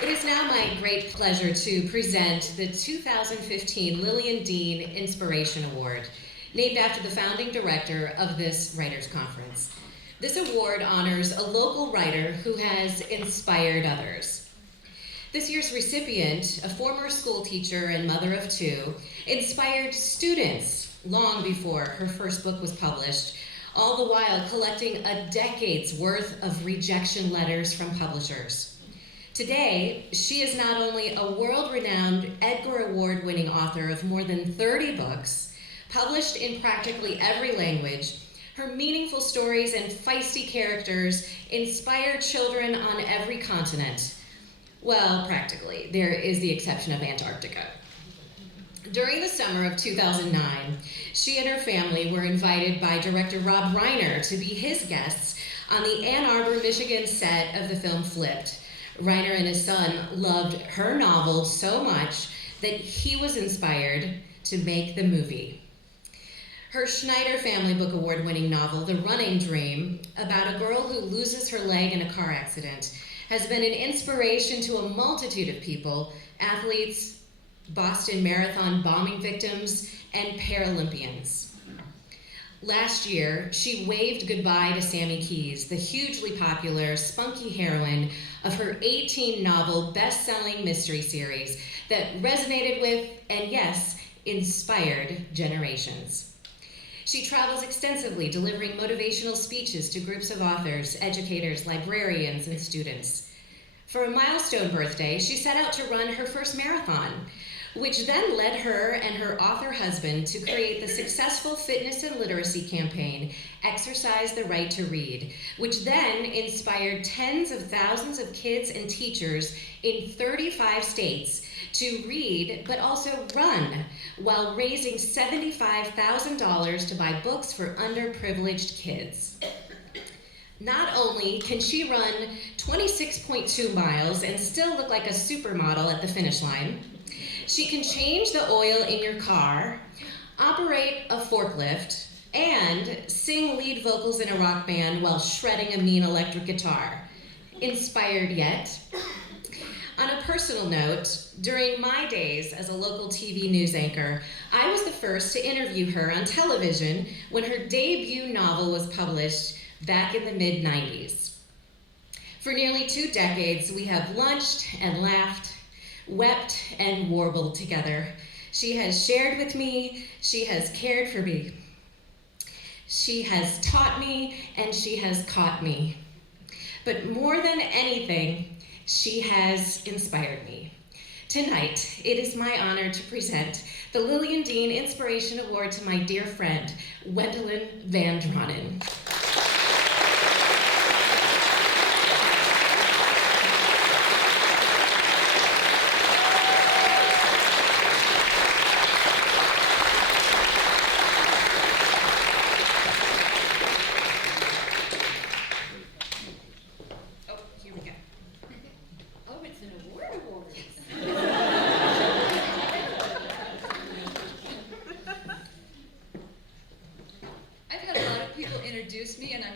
It is now my great pleasure to present the 2015 Lillian Dean Inspiration Award, named after the founding director of this writers' conference. This award honors a local writer who has inspired others. This year's recipient, a former school teacher and mother of two, inspired students long before her first book was published, all the while collecting a decade's worth of rejection letters from publishers. Today, she is not only a world-renowned Edgar Award-winning author of more than 30 books, published in practically every language. Her meaningful stories and feisty characters inspire children on every continent. Well, practically. There is the exception of Antarctica. During the summer of 2009, she and her family were invited by director Rob Reiner to be his guests on the Ann Arbor, Michigan set of the film Flipped. Reiner and his son loved her novel so much that he was inspired to make the movie. Her Schneider Family Book Award-winning novel, The Running Dream, about a girl who loses her leg in a car accident, has been an inspiration to a multitude of people, athletes, Boston Marathon bombing victims, and Paralympians. Last year, she waved goodbye to Sammy Keys, the hugely popular, spunky heroine of her 18-novel best-selling mystery series that resonated with, and yes, inspired generations. She travels extensively, delivering motivational speeches to groups of authors, educators, librarians, and students. For a milestone birthday, she set out to run her first marathon, which then led her and her author husband to create the successful fitness and literacy campaign, Exercise the Right to Read, which then inspired tens of thousands of kids and teachers in 35 states to read, but also run, while raising $75,000 to buy books for underprivileged kids. Not only can she run 26.2 miles and still look like a supermodel at the finish line, she can change the oil in your car, operate a forklift, and sing lead vocals in a rock band while shredding a mean electric guitar. Inspired yet? On a personal note, during my days as a local TV news anchor, I was the first to interview her on television when her debut novel was published back in the mid-90s. For nearly 2 decades, we have lunched and laughed, wept and warbled together. She has shared with me, she has cared for me. She has taught me, and she has caught me. But more than anything, she has inspired me. Tonight, it is my honor to present the Lillian Dean Inspiration Award to my dear friend, Wendy Van Dronen.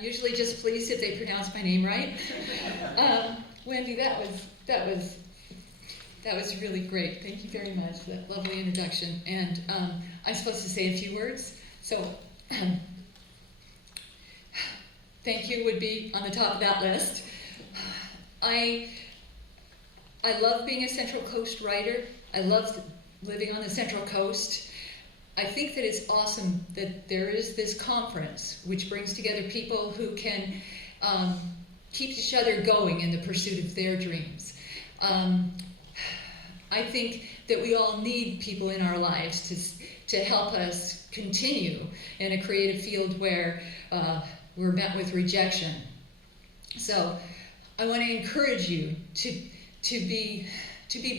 Usually just pleased if they pronounce my name right. Wendy, that was really great. Thank you very much for that lovely introduction. And I'm supposed to say a few words, so thank you would be on the top of that list. I love being a Central Coast writer. I love living on the Central Coast. I think that it's awesome that there is this conference which brings together people who can keep each other going in the pursuit of their dreams. I think that we all need people in our lives to help us continue in a creative field where we're met with rejection. So I want to encourage you to be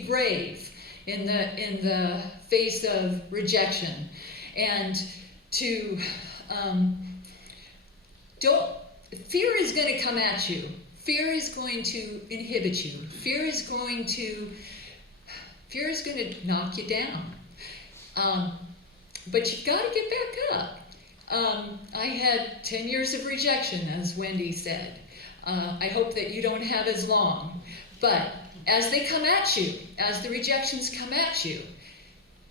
brave in the face of rejection, and to fear is going to come at you. Fear is going to inhibit you. Fear is going to knock you down. But you've got to get back up. I had 10 years of rejection, as Wendy said. I hope that you don't have as long. But as they come at you, as the rejections come at you,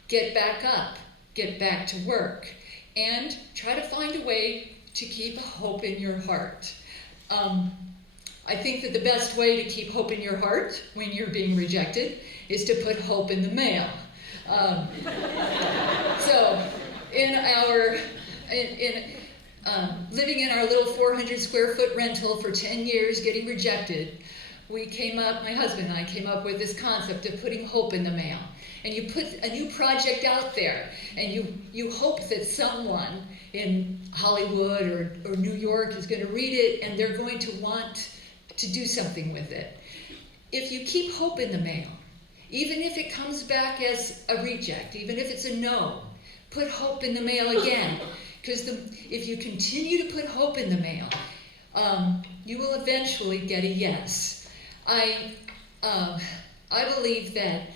get back up, get back to work, and try to find a way to keep hope in your heart. I think that the best way to keep hope in your heart when you're being rejected is to put hope in the mail. So, living in our little 400 square foot rental for 10 years, getting rejected, my husband and I came up with this concept of putting hope in the mail. And you put a new project out there, and you hope that someone in Hollywood or New York is going to read it, and they're going to want to do something with it. If you keep hope in the mail, even if it comes back as a reject, even if it's a no, put hope in the mail again. Because if you continue to put hope in the mail, you will eventually get a yes. I believe that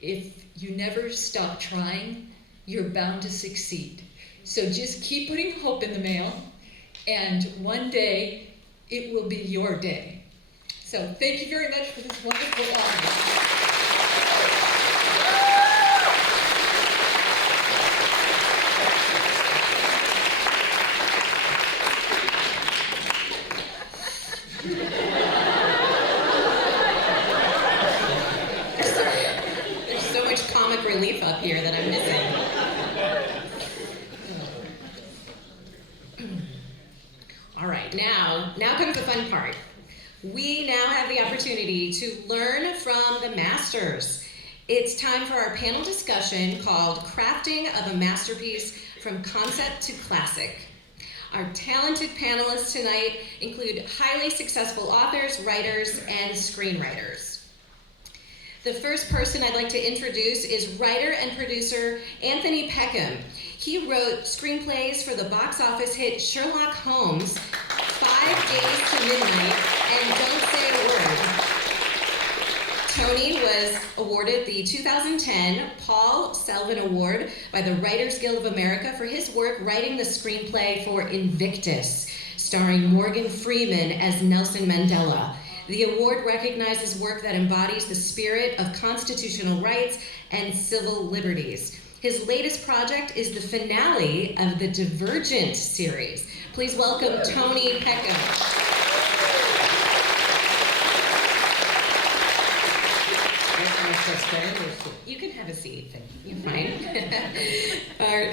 if you never stop trying, you're bound to succeed. So just keep putting hope in the mail, and one day it will be your day. So thank you very much for this wonderful honor. Relief up here that I'm missing. All right, now comes the fun part. We now have the opportunity to learn from the masters. It's time for our panel discussion called Crafting of a Masterpiece from Concept to Classic. Our talented panelists tonight include highly successful authors, writers, and screenwriters. The first person I'd like to introduce is writer and producer Anthony Peckham. He wrote screenplays for the box office hit Sherlock Holmes, 5 Days to Midnight, and Don't Say a Word. Tony was awarded the 2010 Paul Selvin Award by the Writers Guild of America for his work writing the screenplay for Invictus, starring Morgan Freeman as Nelson Mandela. The award recognizes work that embodies the spirit of constitutional rights and civil liberties. His latest project is the finale of the Divergent series. Please welcome Tony Peckham. You can have a seat. You're fine.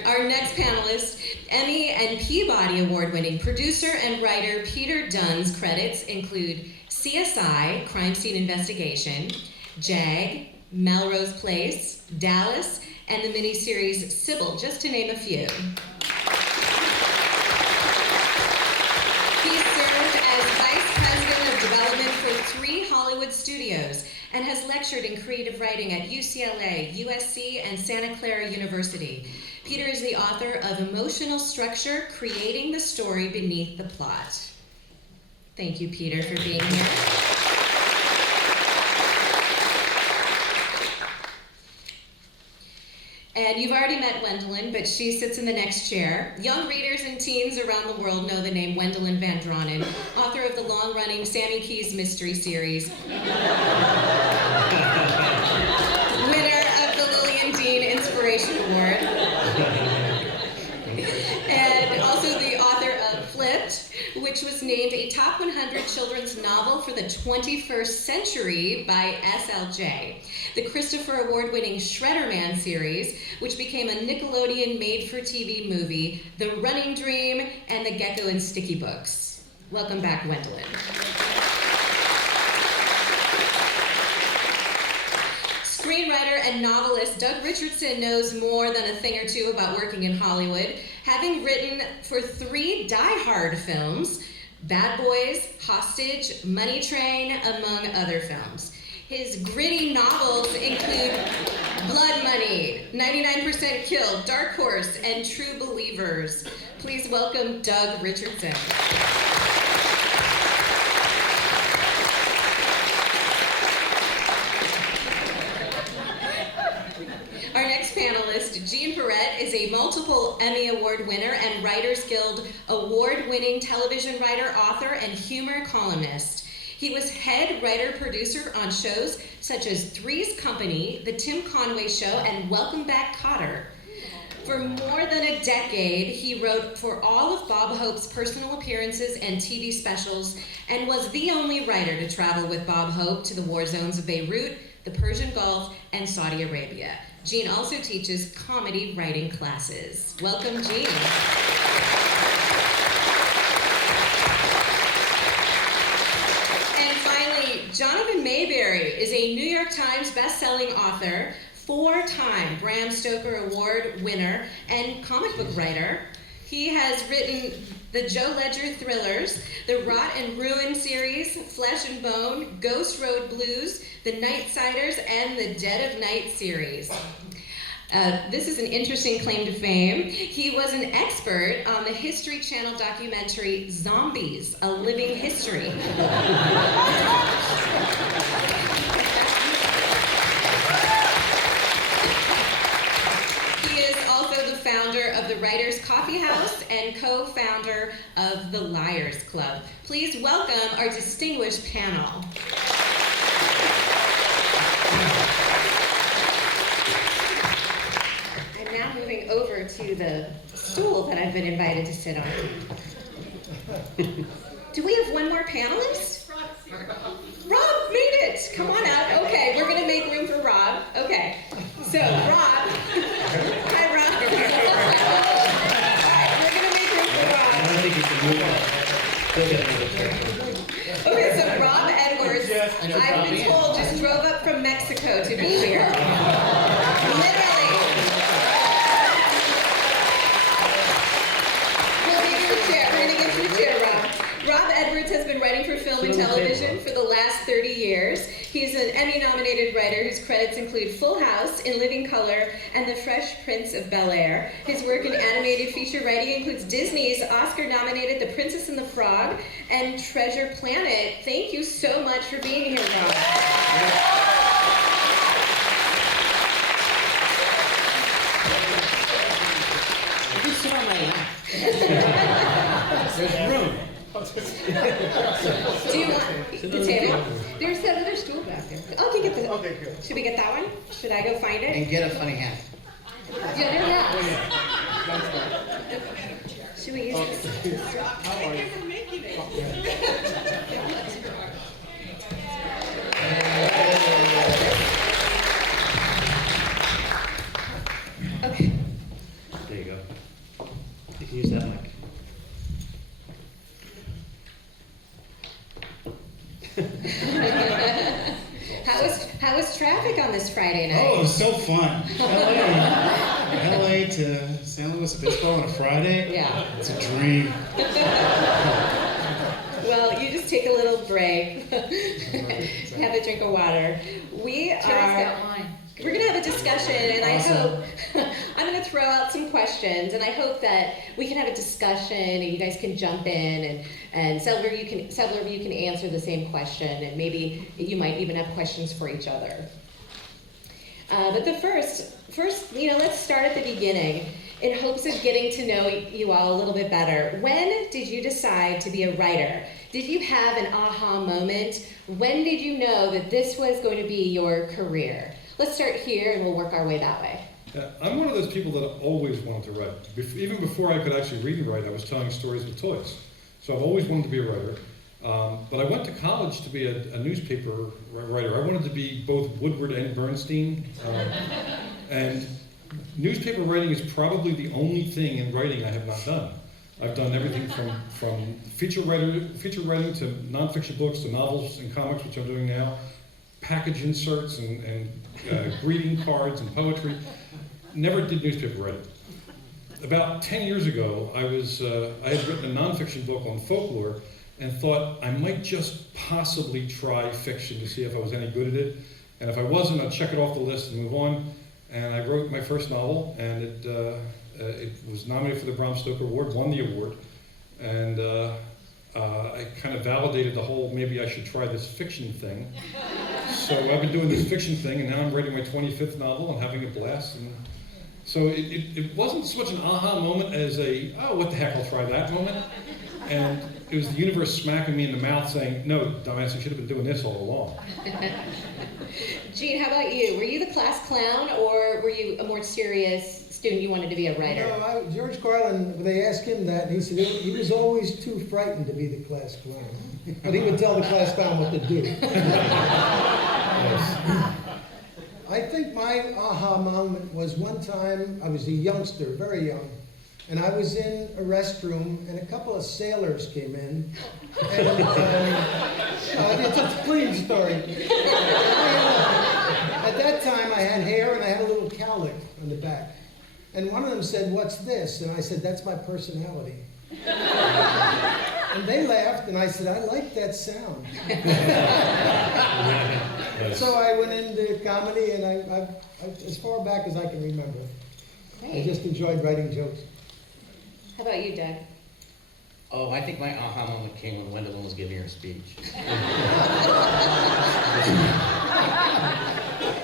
Our next panelist, Emmy and Peabody Award-winning producer and writer Peter Dunn's credits include CSI, Crime Scene Investigation, JAG, Melrose Place, Dallas, and the miniseries Sybil, just to name a few. He served as Vice President of Development for 3 Hollywood studios and has lectured in creative writing at UCLA, USC, and Santa Clara University. Peter is the author of Emotional Structure, Creating the Story Beneath the Plot. Thank you, Peter, for being here. And you've already met Wendelin, but she sits in the next chair. Young readers and teens around the world know the name Wendelin Van Dronen, author of the long-running Sammy Keyes mystery series. Winner of the Lillian Dean Inspiration Award. And also the author of Flipped, which was named a top 100 children's novel for the 21st century by SLJ. The Christopher Award-winning Shredder Man series, which became a Nickelodeon made-for-TV movie, The Running Dream, and The Gecko and Sticky Books. Welcome back, Wendelin. Screenwriter and novelist Doug Richardson knows more than a thing or two about working in Hollywood, having written for 3 Die Hard films, Bad Boys, Hostage, Money Train, among other films. His gritty novels include Blood Money, 99% Killed, Dark Horse, and True Believers. Please welcome Doug Richardson. Our next panelist, Jean Perrette, is a multiple Emmy Award winner and Writers Guild award-winning television writer, author, and humor columnist. He was head writer-producer on shows such as Three's Company, The Tim Conway Show, and Welcome Back, Kotter. For more than a decade, he wrote for all of Bob Hope's personal appearances and TV specials, and was the only writer to travel with Bob Hope to the war zones of Beirut, the Persian Gulf, and Saudi Arabia. Gene also teaches comedy writing classes. Welcome, Gene. And finally, Jonathan Mayberry is a New York Times best-selling author, 4-time Bram Stoker Award winner, and comic book writer. He has written the Joe Ledger thrillers, the Rot and Ruin series, Flesh and Bone, Ghost Road Blues, the Nightsiders, and the Dead of Night series. This is an interesting claim to fame. He was an expert on the History Channel documentary Zombies, A Living History. He is also the founder of the Writers Coffee House and co-founder of the Liars Club. Please welcome our distinguished panel. I'm now moving over to the stool that I've been invited to sit on. Do we have one more panelist? Rob made it! Come on out. Okay, we're gonna make room for Rob. Okay, so Rob. Hi, Rob. We're gonna make room for Rob. I think you should move on. Okay, so Rob Edwards, I've been told, just drove up from Mexico to be here. Literally. We'll give you a chair. We're gonna get you a chair, Rob. Rob Edwards has been writing for film and television for the last 30 years. He's an Emmy-nominated writer whose credits include Full House, In Living Color, and The Fresh Prince of Bel-Air. His work in animated feature writing includes Disney's Oscar-nominated The Princess and the Frog and Treasure Planet. Thank you so much for being here, Rob. You sit on my lap. There's room. Do you want the table? There's that other stool back there. Okay, get the. Okay, good. Should we get that one? Should I go find it? And get a funny hat. Yeah, should we use this? How are you? Okay. There you go. You can use that mic. How was traffic on this Friday night? Oh, it was so fun. LA to San Luis Obispo on a Friday. Yeah. It's a dream. Well, you just take a little break, have a drink of water. We're gonna have a discussion, and Awesome. I hope I'm gonna throw out some questions, and I hope that we can have a discussion, and you guys can jump in, and several of you can answer the same question, and maybe you might even have questions for each other. But the first, let's start at the beginning, in hopes of getting to know you all a little bit better. When did you decide to be a writer? Did you have an aha moment? When did you know that this was going to be your career? Let's start here, and we'll work our way that way. Yeah, I'm one of those people that always wanted to write. Even before I could actually read and write, I was telling stories with toys. So I've always wanted to be a writer. But I went to college to be a newspaper writer. I wanted to be both Woodward and Bernstein. And newspaper writing is probably the only thing in writing I have not done. I've done everything from feature writing to nonfiction books to novels and comics, which I'm doing now, package inserts and greeting cards and poetry. Never did newspaper writing. About 10 years ago, I had written a nonfiction book on folklore and thought I might just possibly try fiction to see if I was any good at it. And if I wasn't, I'd check it off the list and move on. And I wrote my first novel, and it was nominated for the Bram Stoker Award, won the award. And I kind of validated the whole, maybe I should try this fiction thing. So I've been doing this fiction thing, and now I'm writing my 25th novel and having a blast. And so it wasn't so much an aha moment as a, oh, what the heck, I'll try that moment. And it was the universe smacking me in the mouth saying, no, dumbass, you should have been doing this all along. Gene, how about you? Were you the class clown, or were you a more serious student? You wanted to be a writer? No, George Carlin, they asked him that, and he said he was always too frightened to be the class clown. But he would tell the class clown what to do. I think my aha moment was one time, I was a youngster, very young, and I was in a restroom, and a couple of sailors came in. And, it's a clean story. At that time, I had hair, and I had a little cowlick on the back. And one of them said, "What's this?" And I said, "That's my personality." And they laughed, and I said, "I like that sound." So I went into comedy, and I as far back as I can remember, I just enjoyed writing jokes. How about you, Doug? Oh, I think my aha moment came when Wendy was giving her speech.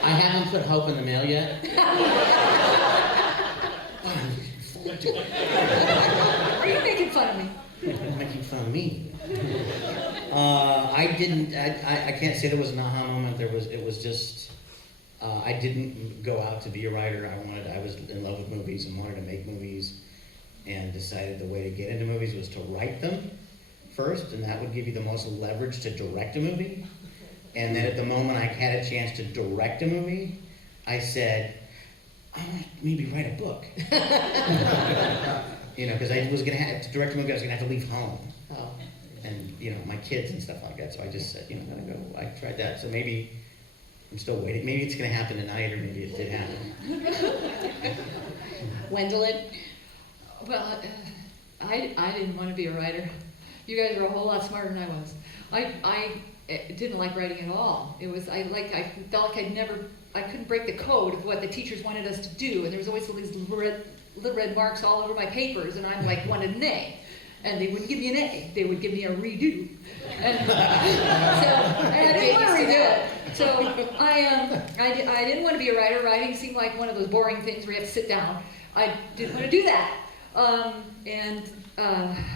I haven't put hope in the mail yet. I'm looking forward to it. Are you making fun of me? You're making fun of me. I can't say there was an aha moment. It was just, I didn't go out to be a writer. I was in love with movies and wanted to make movies, and decided the way to get into movies was to write them first, and that would give you the most leverage to direct a movie. And then at the moment I had a chance to direct a movie, I said, I want to maybe write a book. Because I was going to have to direct a movie, I was going to have to leave home. Oh. And, my kids and stuff like that. So I just said, I'm going to go, I tried that. So maybe I'm still waiting. Maybe it's going to happen tonight, or maybe it did happen. Gwendolyn? Well, I didn't want to be a writer. You guys are a whole lot smarter than I was. I didn't like writing at all. I felt like I couldn't break the code of what the teachers wanted us to do, and there was always all these little red marks all over my papers, and I wanted an A. And they wouldn't give me an A, they would give me a redo. And I didn't want to redo it. So I didn't want to be a writer. Writing seemed like one of those boring things where you have to sit down. I didn't want to do that.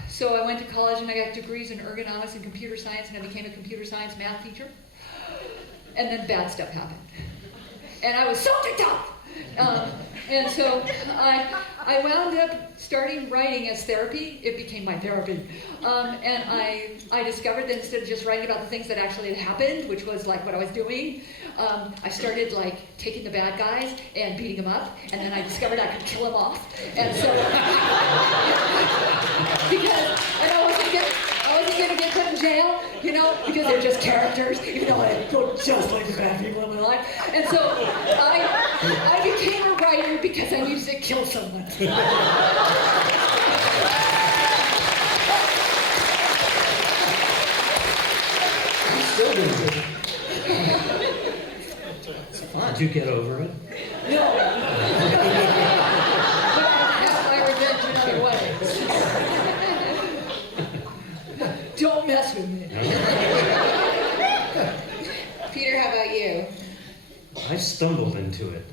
So I went to college and I got degrees in ergonomics and computer science, and I became a computer science math teacher. And then bad stuff happened. And I was so ticked off. And so I wound up starting writing as therapy. It became my therapy. And I discovered that instead of just writing about the things that actually had happened, which was like what I was doing, I started taking the bad guys and beating them up, and then I discovered I could kill them off. And so, and I wasn't gonna get put in jail, because they're just characters, even though I look just like the bad people in my life. And so I became a writer because I needed to kill someone. I'm still doing it. It's fun. Did you get over it? No. That's my revenge another way. Don't mess with me. Peter, how about you? I stumbled into it.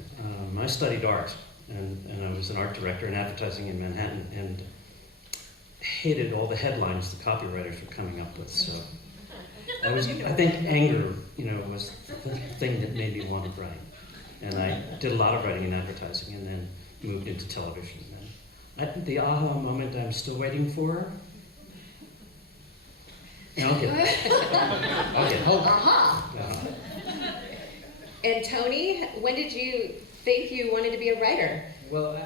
I studied art, and I was an art director in advertising in Manhattan, and hated all the headlines the copywriters were coming up with. So I think anger, was the thing that made me want to write. And I did a lot of writing in advertising, and then moved into television. And the aha moment I'm still waiting for. Okay. Aha! And Tony, when did you think you wanted to be a writer? Well,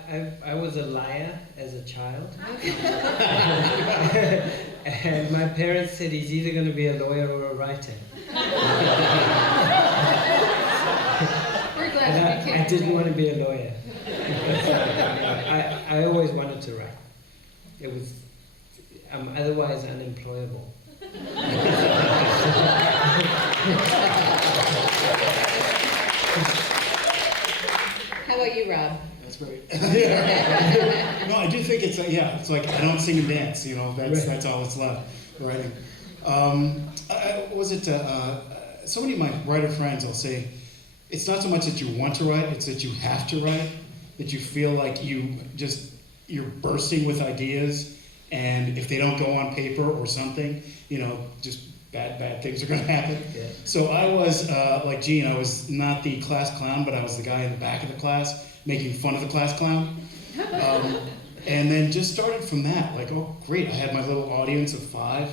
I was a liar as a child. And my parents said he's either going to be a lawyer or a writer. We're glad you became I didn't want to be a lawyer. I always wanted to write. It was, I'm otherwise unemployable. How about you, Rob? That's great. No, I do think it's like I don't sing and dance. That's all that's left. Writing. So many of my writer friends, I'll say, it's not so much that you want to write; it's that you have to write. That you feel like you're bursting with ideas, and if they don't go on paper or something, you know, just bad things are gonna happen. Yeah. So I was, like Gene, I was not the class clown, but I was the guy in the back of the class making fun of the class clown. And then just started from that, like, oh, great, I had my little audience of 5,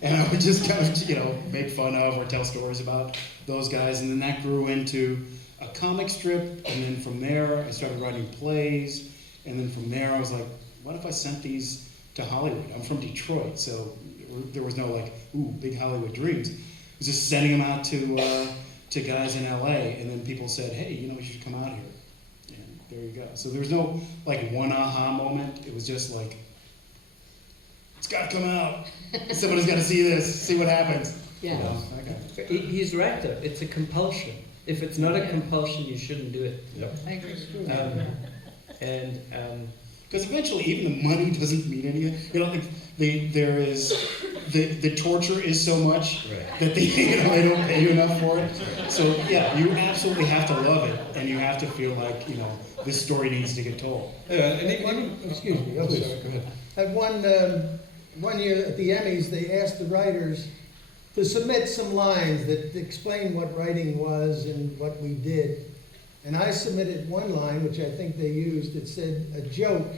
and I would just kind of, you know, make fun of or tell stories about those guys, and then that grew into a comic strip, and then from there, I started writing plays, and then from there, I was like, what if I sent these to Hollywood? I'm from Detroit, so there was no, like, ooh, big Hollywood dreams. I was just sending them out to guys in LA, and then people said, hey, you know, you should come out here. There you go. So there was no like one aha moment. It was just like, it's got to come out. Somebody's got to see this, see what happens. Yeah. You know, okay. He's right though. It's a compulsion. If it's not a compulsion, you shouldn't do it. Yep. I agree. Because eventually, even the money doesn't mean anything. You know, like there is the torture is so much that they don't pay you enough for it. So yeah, you absolutely have to love it, and you have to feel like this story needs to get told. Yeah, and even, Excuse me, I'm please, sorry. go ahead. At one year at the Emmys, they asked the writers to submit some lines that explain what writing was and what we did. And I submitted one line, which I think they used. It said, a joke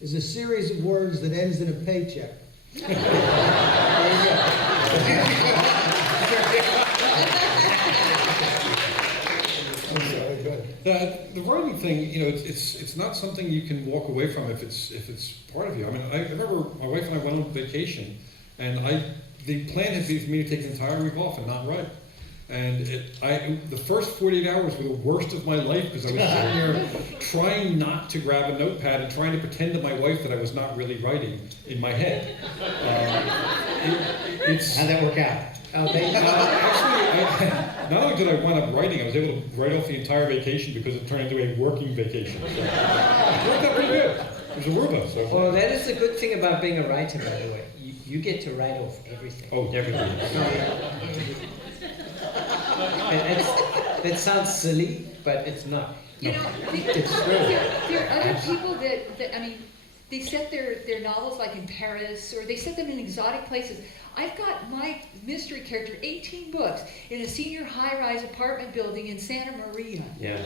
is a series of words that ends in a paycheck. I'm sorry, go ahead. The writing thing, it's not something you can walk away from if it's part of you. I mean, I remember my wife and I went on vacation, and the plan had been for me to take an entire week off and not write. And the first 48 hours were the worst of my life because I was sitting there trying not to grab a notepad and trying to pretend to my wife that I was not really writing in my head. How'd that work out? Actually, not only did I wind up writing, I was able to write off the entire vacation because it turned into a working vacation. So it worked out pretty good. It was Aruba. So. Well, that is the good thing about being a writer, by the way. You get to write off everything. Oh, everything. That sounds silly, but it's not. You know, there are other people that I mean, they set their novels like in Paris, or they set them in exotic places. I've got my mystery character, 18 books, in a senior high-rise apartment building in Santa Maria. Yeah.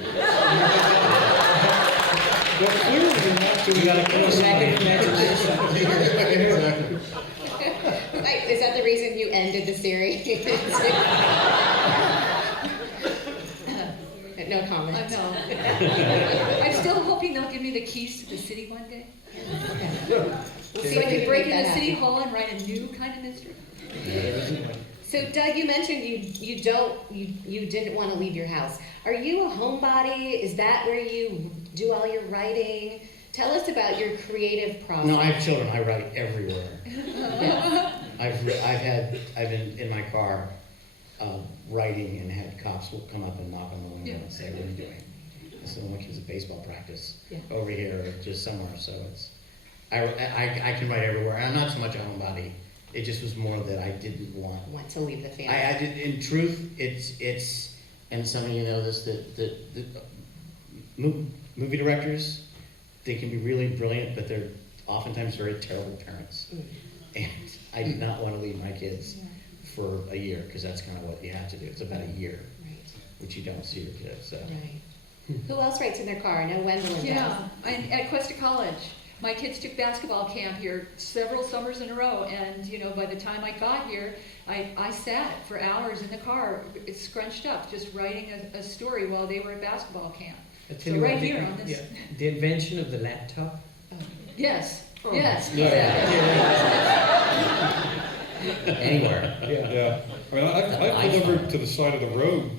Well, clearly you're not doing that. Wait, is that the reason you ended the series? No comment. I know. I'm still hoping they'll give me the keys to the city one day. We'll see So I if we can can break make into that City happen. Hall and write a new kind of mystery. So Doug, you mentioned you didn't want to leave your house. Are you a homebody? Is that where you do all your writing? Tell us about your creative process. No, I have children. I write everywhere. I've been in my car writing and had cops will come up and knock on the window and say, "What are you doing?" I said, "My kid's at baseball practice over here, or just somewhere." So I can write everywhere. And I'm not so much a homebody. It just was more that I didn't want to leave the family. I did. In truth, it's and some of you know this that movie directors, they can be really brilliant, but they're oftentimes very terrible parents. And I did not want to leave my kids for a year, because that's kind of what you have to do. It's about a year, which you don't see your kids. So. Right. Who else writes in their car? I know Wendy does. Yeah, at Cuesta College. My kids took basketball camp here several summers in a row, and by the time I got here, I sat for hours in the car, scrunched up, just writing a story while they were at basketball camp. So right here on this. Yeah, the invention of the laptop. Yes. Oh. Yes. Anywhere. Yeah. I mean, I've delivered to the side of the road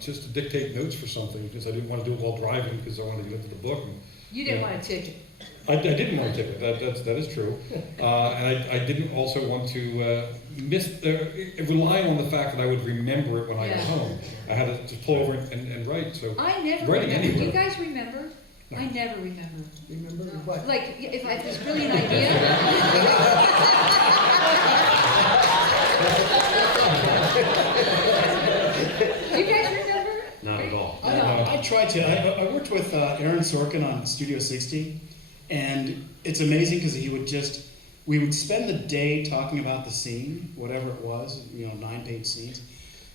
just to dictate notes for something because I didn't want to do it while driving because I wanted to get into the book. And, You didn't want a ticket. I didn't want to take it. That is true. And I didn't also want to rely on the fact that I would remember it when I got home. I had to just pull over and write. So I never writing remember. anywhere. You guys remember? No. I never remember. Remember what? Like, if I have this brilliant idea. You guys remember? Not at all. I tried to. I worked with Aaron Sorkin on Studio 60, and it's amazing because he would just we would spend the day talking about the scene, whatever it was, 9-page scenes.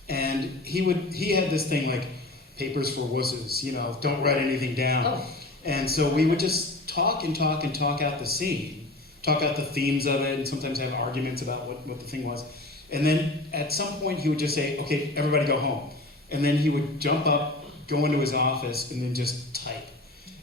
And he had this thing like, papers for wusses, don't write anything down. Oh. And so we would just talk and talk and talk out the scene, talk out the themes of it, and sometimes have arguments about what the thing was. And then at some point he would just say, okay, everybody go home. And then he would jump up, go into his office, and then just type.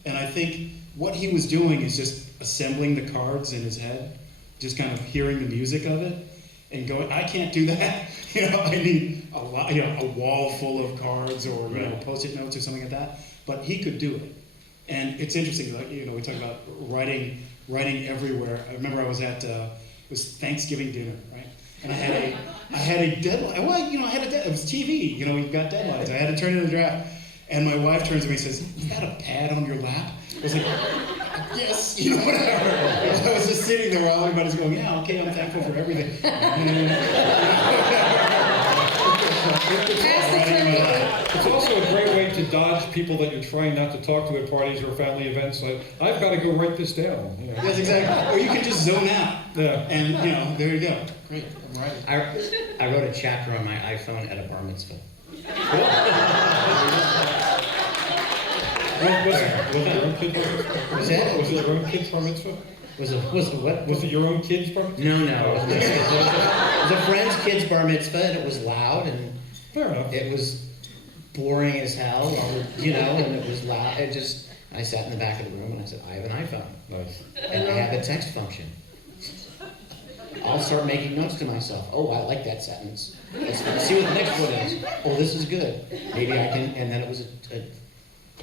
And I think what he was doing is just assembling the cards in his head, just kind of hearing the music of it, and going, I can't do that. I need a lot, a wall full of cards or Post-it notes or something like that. But he could do it. And it's interesting, like, we talk about writing everywhere. I remember I was at it was Thanksgiving dinner, right? And I had a deadline. Well, I had a deadline. It was TV. We've got deadlines. I had to turn in a draft. And my wife turns to me and says, "Is that a pad on your lap?" I was like, "Yes," whatever. I was just sitting there while everybody's going, "Yeah, okay, I'm thankful for everything." It's also a great way to dodge people that you're trying not to talk to at parties or family events. Like, I've got to go write this down. Yes, exactly. Or you can just zone out. Yeah. And there you go. Great. I'm right. I wrote a chapter on my iPhone at a bar mitzvah. Was it your own kid's bar mitzvah? Was that? Was it your own kid's bar mitzvah? Was it what? Was it your own kid's bar mitzvah? No. It was a friend's kid's bar mitzvah, and it was loud, and Fair enough. it was boring as hell, and it was loud. I sat in the back of the room and I said, I have an iPhone. Nice. And I have a text function. I'll start making notes to myself. Oh, I like that sentence. Let's see what the next one is. Oh, this is good. Maybe I can, and then it was an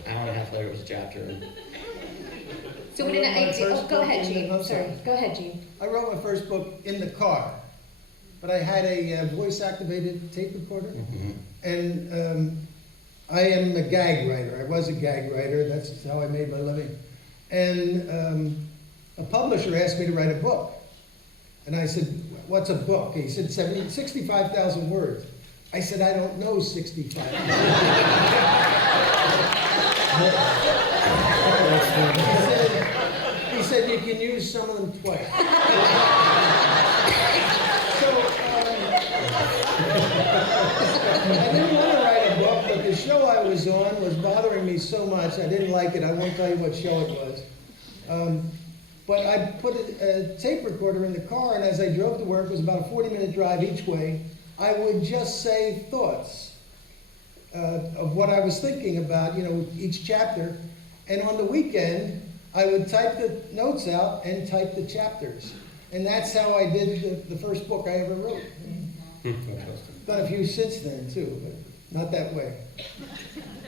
hour and a half later, it was a chapter. So what did go ahead, Jean. I'm sorry. Go ahead, Jean. I wrote my first book in the car, but I had a voice-activated tape recorder, and I am a gag writer. I was a gag writer. That's how I made my living. And a publisher asked me to write a book. And I said, what's a book? He said, 65,000 words. I said, I don't know 65. He said, you can use some of them twice. I didn't want to write a book, but the show I was on was bothering me so much. I didn't like it. I won't tell you what show it was. But I put a tape recorder in the car, and as I drove to work, it was about a 40-minute drive each way, I would just say thoughts of what I was thinking about, each chapter. And on the weekend, I would type the notes out and type the chapters. And that's how I did the first book I ever wrote. Fantastic. Done a few since then, too, but not that way.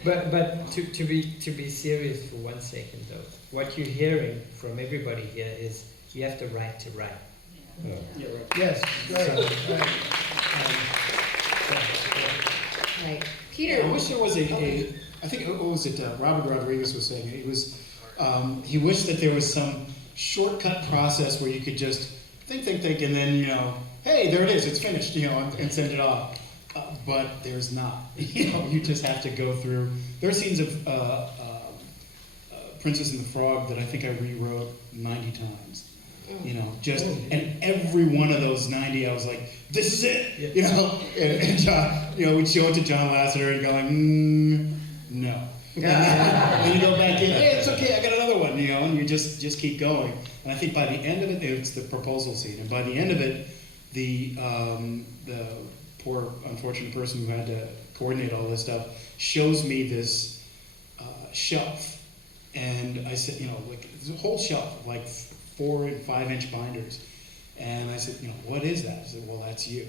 But to be serious for 1 second though, what you're hearing from everybody here is you have the right to write. Yeah. Yes, right. Right. Peter. I wish there was I think, what was it, Robert Rodriguez was saying, he wished that there was some shortcut process where you could just think, and then, hey, there it is, it's finished, and send it off. But there's not. You just have to go through. There are scenes of Princess and the Frog that I think I rewrote 90 times. And every one of those 90, I was like, this is it. And John, we'd show it to John Lasseter and going, no. And you go back in, hey, it's okay, I got another one, and you just keep going. And I think by the end of it, it's the proposal scene. And by the end of it, the poor unfortunate person who had to coordinate all this stuff shows me this shelf. And I said, there's a whole shelf of like 4 and 5 inch binders. And I said, what is that? I said, well, that's you.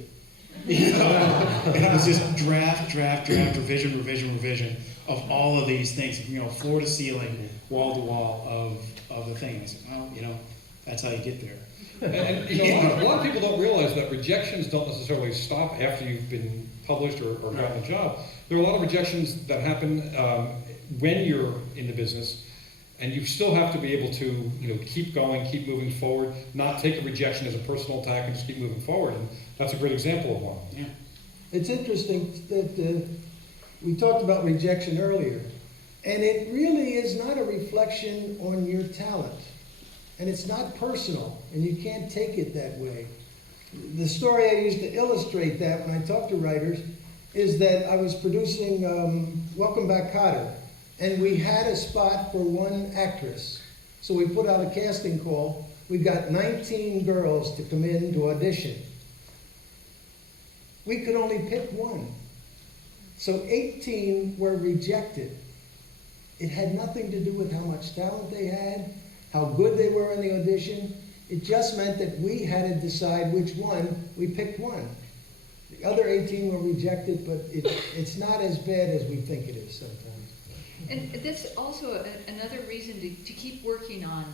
And it was just draft, revision of all of these things, floor to ceiling, wall to wall of the thing. I said, well, that's how you get there. And a lot of people don't realize that rejections don't necessarily stop after you've been published or gotten a job. There are a lot of rejections that happen when you're in the business, and you still have to be able to keep going, keep moving forward, not take a rejection as a personal attack and just keep moving forward. And that's a great example of one. Yeah. It's interesting that we talked about rejection earlier, and it really is not a reflection on your talent. And it's not personal, and you can't take it that way. The story I use to illustrate that when I talk to writers is that I was producing Welcome Back, Kotter, and we had a spot for one actress. So we put out a casting call. We got 19 girls to come in to audition. We could only pick one. So 18 were rejected. It had nothing to do with how much talent they had, how good they were in the audition. It just meant that we had to decide which one. We picked one. The other 18 were rejected, but it's not as bad as we think it is sometimes. And that's also another reason to keep working on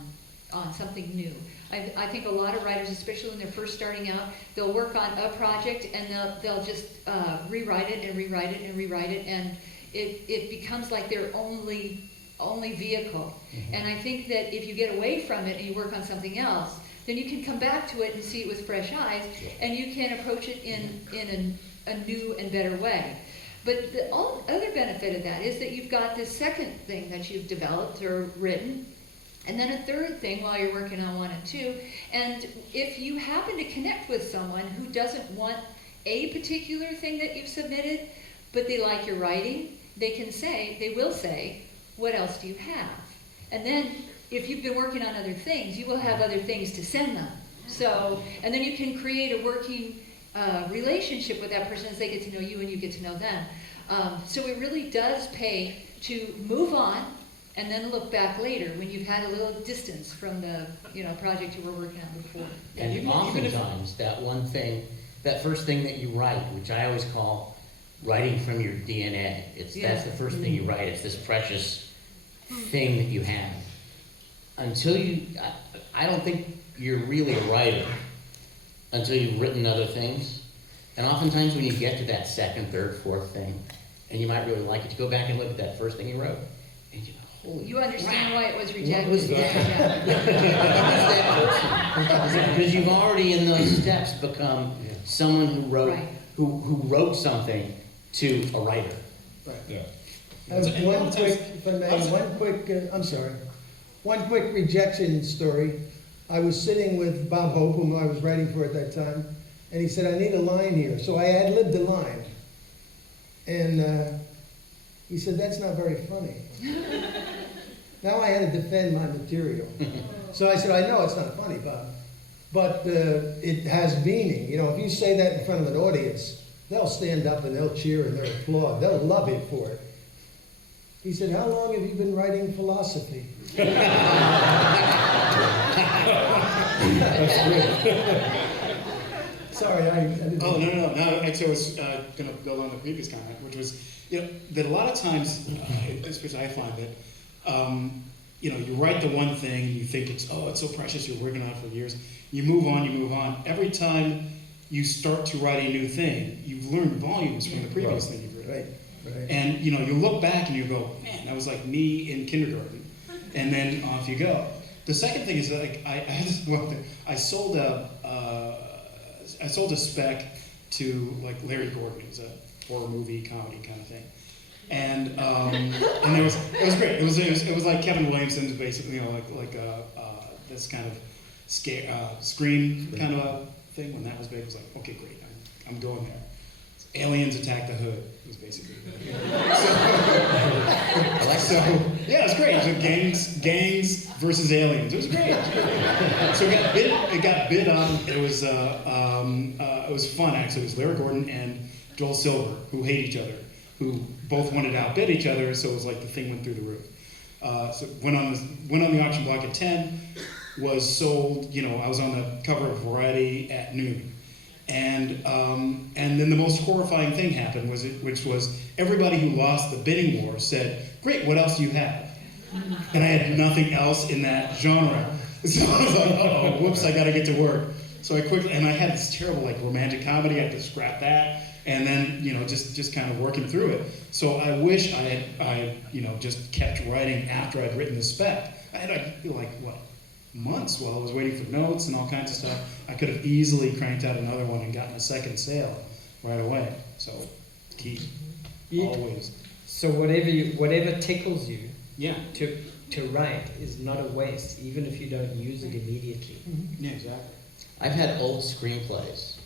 something new. I think a lot of writers, especially when they're first starting out, they'll work on a project and they'll just rewrite it and rewrite it and rewrite it, and it becomes like their only vehicle. Mm-hmm. And I think that if you get away from it and you work on something else, then you can come back to it and see it with fresh eyes, and you can approach it in a new and better way. But the other benefit of that is that you've got this second thing that you've developed or written, and then a third thing while you're working on 1 and 2. And if you happen to connect with someone who doesn't want a particular thing that you've submitted, but they like your writing, they will say, what else do you have? And then if you've been working on other things, you will have other things to send them. So, and then you can create a working relationship with that person as they get to know you and you get to know them. So it really does pay to move on and then look back later when you've had a little distance from the project you were working on before. And oftentimes, that one thing, that first thing that you write, which I always call writing from your DNA. That's the first thing you write. It's this precious thing that you have. Until I don't think you're really a writer until you've written other things. And oftentimes when you get to that second, third, fourth thing, and you might really like it, you go back and look at that first thing you wrote, and you go, holy You understand crap. why it was rejected. What was that? Because you've already in those steps become someone who wrote Right. who wrote something to a writer. Right. Yeah. I have one quick rejection story. I was sitting with Bob Hope, whom I was writing for at that time, and he said, I need a line here. So I ad-libbed a line. And he said, that's not very funny. Now I had to defend my material. So I said, I know it's not funny, Bob, but it has meaning. If you say that in front of an audience, they'll stand up and they'll cheer and they'll applaud. They'll love it for it. He said, how long have you been writing philosophy? Sorry, I didn't. Oh, no. Actually, I was going to build on the previous comment, which was, that a lot of times, especially I find that, you write the one thing and you think it's so precious, you're working on it for years. You move on. Every time you start to write a new thing, you've learned volumes from the previous thing you've written. Right. And, you look back and you go, man, that was like me in kindergarten. And then off you go. The second thing is that I sold a spec to like Larry Gordon. It was a horror movie, comedy kind of thing. And it was great. It was like Kevin Williamson's basically, this kind of Scream kind of a thing. When that was big, it was like, okay, great, I'm going there. Aliens Attack the Hood was basically yeah, it was great. It was gangs versus aliens. It was great. So it got bid on. It was fun actually. It was Larry Gordon and Joel Silver who hate each other, who both wanted to outbid each other. So it was like the thing went through the roof. So went on the auction block at 10. Was sold. I was on the cover of Variety at noon. And then the most horrifying thing happened, which was everybody who lost the bidding war said, great, what else do you have? And I had nothing else in that genre. So I was like, uh-oh, whoops, I gotta get to work. So I had this terrible romantic comedy, I had to scrap that, and then, just kind of working through it. So I wish I had just kept writing after I'd written the spec. I feel like, months while I was waiting for notes and all kinds of stuff. I could have easily cranked out another one and gotten a second sale right away. So, key, always. So whatever tickles you, Yeah. to to write is not a waste, even if you don't use it immediately. Yeah, exactly. I've had old screenplays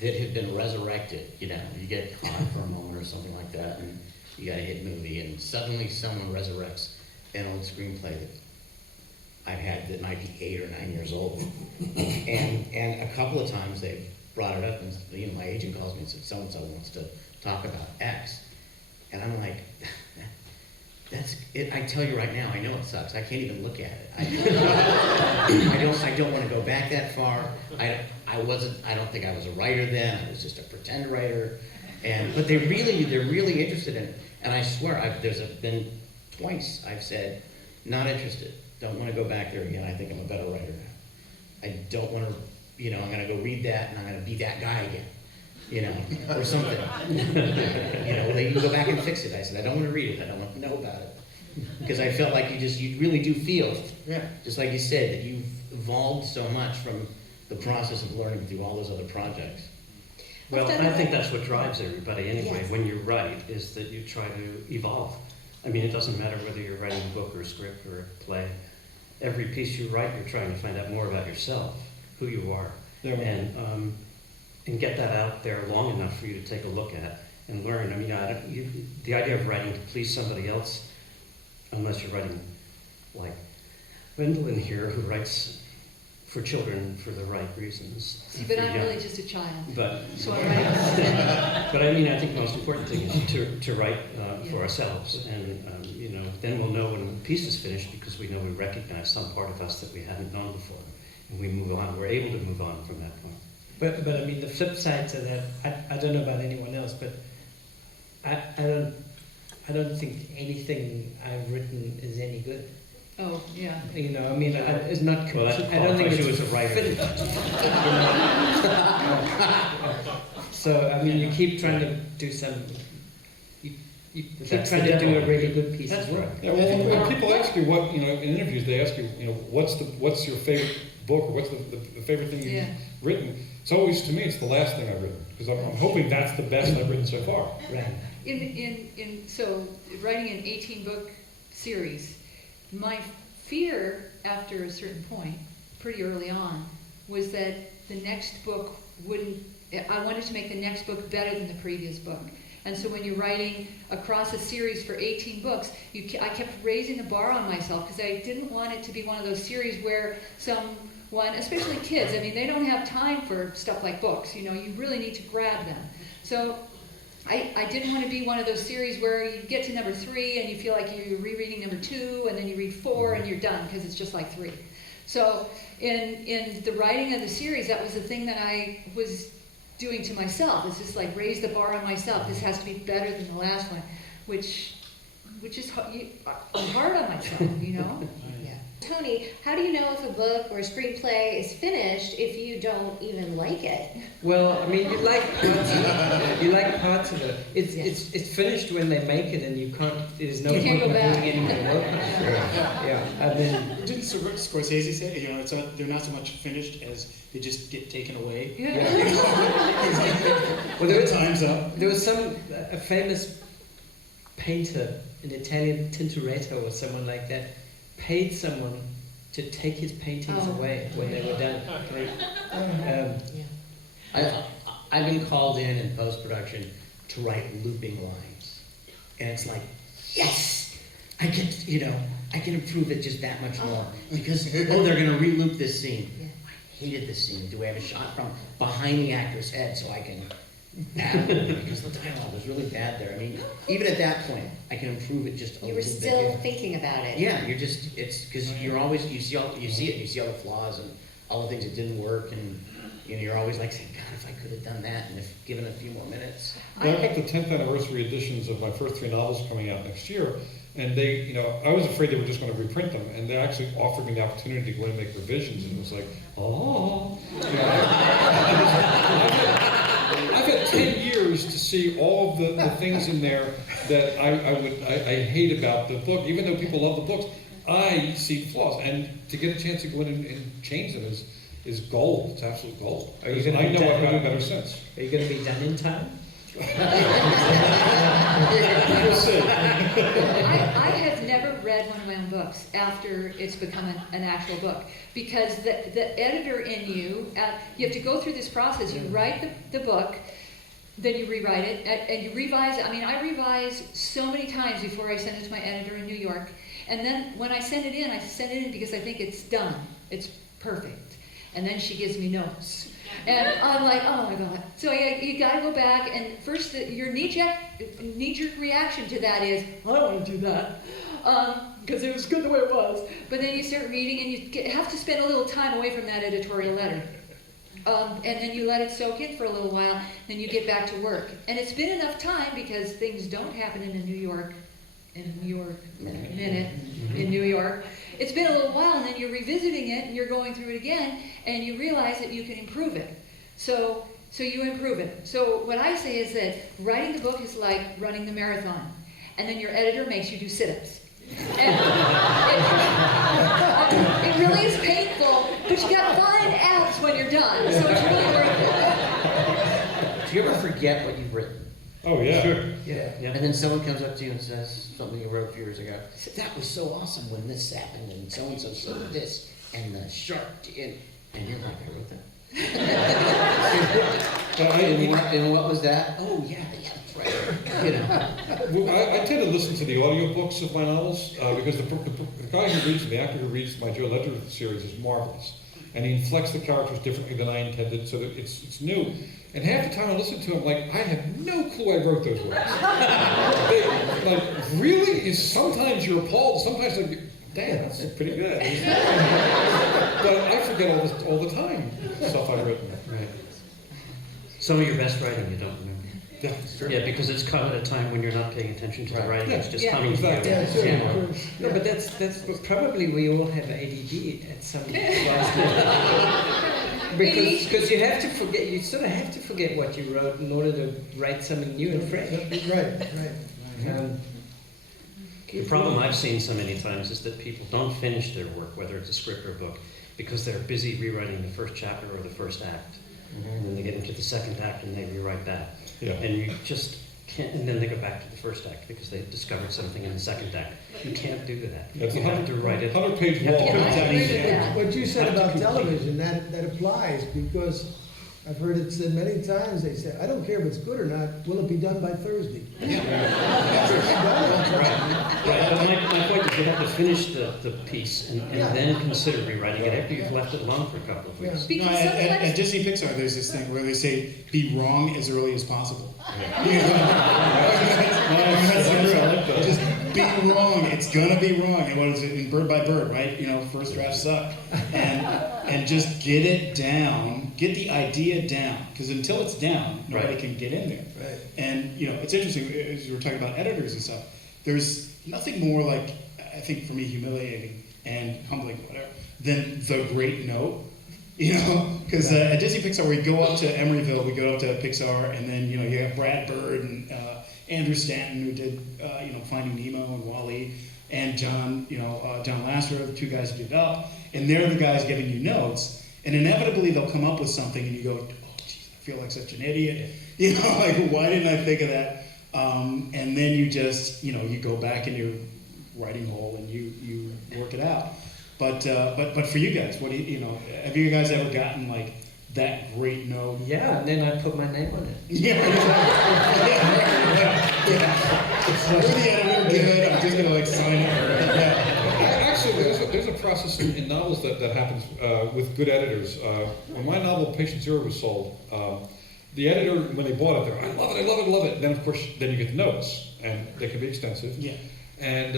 that have been resurrected. You know, you get hot for a moment or something like that, and you got a hit movie, and suddenly someone resurrects an old screenplay that I've had that might be 8 or 9 years old. And a couple of times they've brought it up, and you know, my agent calls me and said, so-and-so wants to talk about X. And I'm like, that's it. I tell you right now, I know it sucks. I can't even look at it. I don't want to go back that far. I don't think I was a writer then. I was just a pretend writer. But they're really interested in it. And I swear, there's been twice I've said, not interested. Don't want to go back there again. I think I'm a better writer now. I don't want to, you know, I'm going to go read that and I'm going to be that guy again, you know, or something. You know, they can go back and fix it. I said, I don't want to read it. I don't want to know about it. Because I felt like you really do feel, just like you said, that you've evolved so much from the process of learning through all those other projects. Well, I think that's what drives everybody anyway, Yes. when you write, is that you try to evolve. I mean, it doesn't matter whether you're writing a book or a script or a play. Every piece you write, you're trying to find out more about yourself, who you are, and get that out there long enough for you to take a look at and learn. I mean, the idea of writing to please somebody else, unless you're writing like Wendy here, who writes for children for the right reasons. See, but I'm really just a child. But So I write. but I mean, I think the most important thing is to write for ourselves, and you know, then we'll know when the piece is finished because we know we recognize some part of us that we hadn't known before, and we move on. We're able to move on from that point. But I mean, the flip side to that, I don't know about anyone else, but I don't think anything I've written is any good. Oh, yeah. You know, I mean, it's not. Well, that I don't think qualifies you it's as a writer. finished. So I mean, you keep trying to do some. You keep That's trying the to do devil. a really good piece That's of work. right. Yeah, well, when people ask you what, you know, in interviews, they ask you, you know, what's your favorite book, or what's the favorite thing you've written? It's always, to me, it's the last thing I've written, because I'm hoping that's the best I've written so far. Right. So writing an 18-book series, my fear after a certain point, pretty early on, was that the next book I wanted to make the next book better than the previous book. And so when you're writing across a series for 18 books, I kept raising the bar on myself because I didn't want it to be one of those series where someone, especially kids, I mean, they don't have time for stuff like books, you know, you really need to grab them. So I didn't want to be one of those series where you get to number 3 and you feel like you're rereading number 2 and then you read 4 and you're done because it's just like 3. So in the writing of the series, that was the thing that I was doing to myself. It's just like raise the bar on myself. This has to be better than the last one, which is hard on myself, you know? Yeah. Tony, how do you know if a book or a screenplay is finished if you don't even like it? Well, I mean, you like parts of it. It's finished when they make it, and you can't. There's no You can't point go in back. doing any more work. Yeah, and then Didn't Scorsese say, you know, they're not so much finished as they just get taken away? Yeah. well, there was Time's up. There was a famous painter, an Italian Tintoretto or someone like that, paid someone to take his paintings away when they were done. I've been called in post-production to write looping lines. And it's like, yes! I can improve it just that much more. Because, they're gonna re-loop this scene. Yeah. I hated this scene. Do we have a shot from behind the actor's head so I can add it? Because the dialogue was really bad there. I mean, even at that point, I can improve it just a You little were bit. still thinking about it. Yeah, it's because you're always, you see all the flaws and all the things that didn't work, and you know, you're always like saying, God, if I could have done that, and if given a few more minutes. Well, I've got the 10th anniversary editions of my first 3 novels coming out next year, and they, you know, I was afraid they were just going to reprint them, and they actually offered me the opportunity to go in and make revisions, and it was like, oh. You know, I've had 10 years to see all of the things in there that I hate about the book. Even though people love the books, I see flaws, and to get a chance to go in and change them is gold. It's absolute gold. Are you gonna I be know I've done? gotten better since. Are you going to be done in time? We'll see. I have never read read one of my own books after it's become an actual book, because the editor in you, you have to go through this process. You write the book, then you rewrite it, and you revise it. I mean, I revise so many times before I send it to my editor in New York, and then when I send it in because I think it's done, it's perfect, and then she gives me notes. And I'm like, oh my God. So you gotta go back, and first your knee-jerk reaction to that is, I don't want to do that, because it was good the way it was. But then you start reading, and you have to spend a little time away from that editorial letter. And then you let it soak in for a little while, then you get back to work. And it's been enough time, because things don't happen in a New York minute in New York. It's been a little while, and then you're revisiting it, and you're going through it again, and you realize that you can improve it. So you improve it. So what I say is that writing the book is like running the marathon, and then your editor makes you do sit-ups. And it really is painful, but you got fine abs when you're done, so it's really worth it. Do you ever forget what you've written? Oh, yeah. Sure. Yeah. Yeah. And then someone comes up to you and says something you wrote a few years ago. That was so awesome when this happened, and so said this, and the shark, and you're like, I wrote that. And what was that? Oh yeah, that's right. You know. Well, I tend to listen to the audiobooks of my novels because the guy who reads them, the actor who reads my Joe Ledger series is marvelous. And he inflects the characters differently than I intended, so that it's new. And half the time I listen to him, like, I have no clue I wrote those words. Like, really? Sometimes you're appalled, sometimes like, damn, that's pretty good. But I forget all the time stuff I've written. Right. Some of your best writing you don't remember. Yeah, sure. Yeah, because it's come at a time when you're not paying attention to the writing. It's just Yeah. coming to you. Exactly. Yeah, sure, Yeah. sure. No, but that's probably we all have ADD at some because you have to forget. You sort of have to forget what you wrote in order to write something new and fresh. Right. The problem I've seen so many times is that people don't finish their work, whether it's a script or a book, because they're busy rewriting the first chapter or the first act. And then they get into the second act and they rewrite that. Yeah. And you just can't, and then they go back to the first act because they've discovered something in the second act. You can't do that. That's You have to write it. 100-page You have to wall. put it I down agree easy. with that. What you said Have to about complete. television, that applies, because I've heard it said many times, they say, I don't care if it's good or not, will it be done by Thursday? Right. My point is you have to finish the piece and then consider rewriting it after you've left it alone for a couple of weeks. Because at sometimes Disney Pixar, there's this thing where they say, be wrong as early as possible. Just be wrong. It's gonna be wrong. And what is it in Bird by Bird, right? First drafts suck. And just get it down. Get the idea down. Because until it's down, nobody can get in there. Right. And it's interesting, as you were talking about editors and stuff, there's nothing more like, I think for me, humiliating and humbling, whatever, than the great note. Because at Disney Pixar, we go up to Emeryville, we go up to Pixar, and then you have Brad Bird and Andrew Stanton, who did Finding Nemo and WALL-E, and John Lasseter, the two guys who did Up, and they're the guys giving you notes, and inevitably they'll come up with something, and you go, oh, geez, I feel like such an idiot. Like, why didn't I think of that? And then you just, you go back in your writing hole and you work it out. But for you guys, what do have you guys ever gotten like that great note? Yeah, and then I put my name on it. Yeah, exactly. We're the editor, good. I'm just gonna like sign it. Actually, there's a process in novels that happens with good editors. When my novel Patient Zero was sold, the editor, when they bought it, they're I love it. Then of course, then you get the notes, and they can be extensive. Yeah. And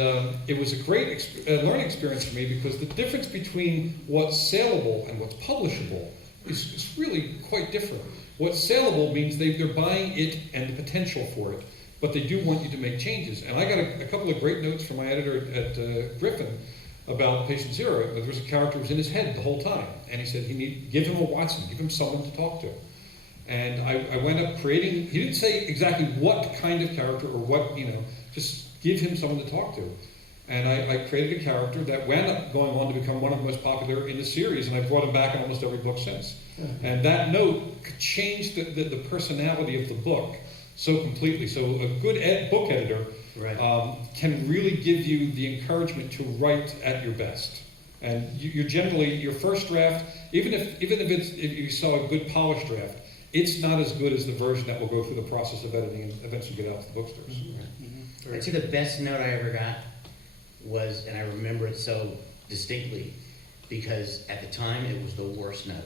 it was a great learning experience for me, because the difference between what's saleable and what's publishable is really quite different. What's saleable means they're buying it and the potential for it, but they do want you to make changes. And I got a couple of great notes from my editor at Griffin about Patient Zero. There was a character who was in his head the whole time, and he said give him a Watson, give him someone to talk to. And I went up creating, he didn't say exactly what kind of character or what, just give him someone to talk to. And I created a character that wound up going on to become one of the most popular in the series, and I brought him back in almost every book since. And that note changed the personality of the book so completely. So a good book editor can really give you the encouragement to write at your best. And you're generally, your first draft, even if you saw a good polished draft, it's not as good as the version that will go through the process of editing and eventually get out to the bookstores. I'd say the best note I ever got was, and I remember it so distinctly, because at the time it was the worst note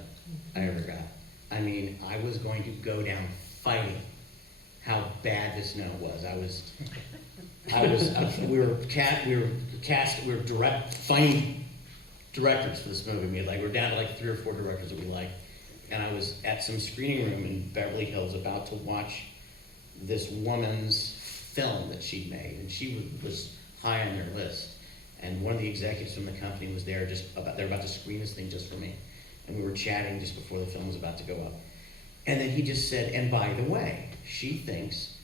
I ever got. I mean, I was going to go down fighting how bad this note was. We were finding directors for this movie. We're down to like 3 or 4 directors that we liked. And I was at some screening room in Beverly Hills about to watch this woman's film that she'd made, and she was high on their list. And one of the executives from the company was there they're about to screen this thing just for me. And we were chatting just before the film was about to go up. And then he just said, and by the way, she thinks,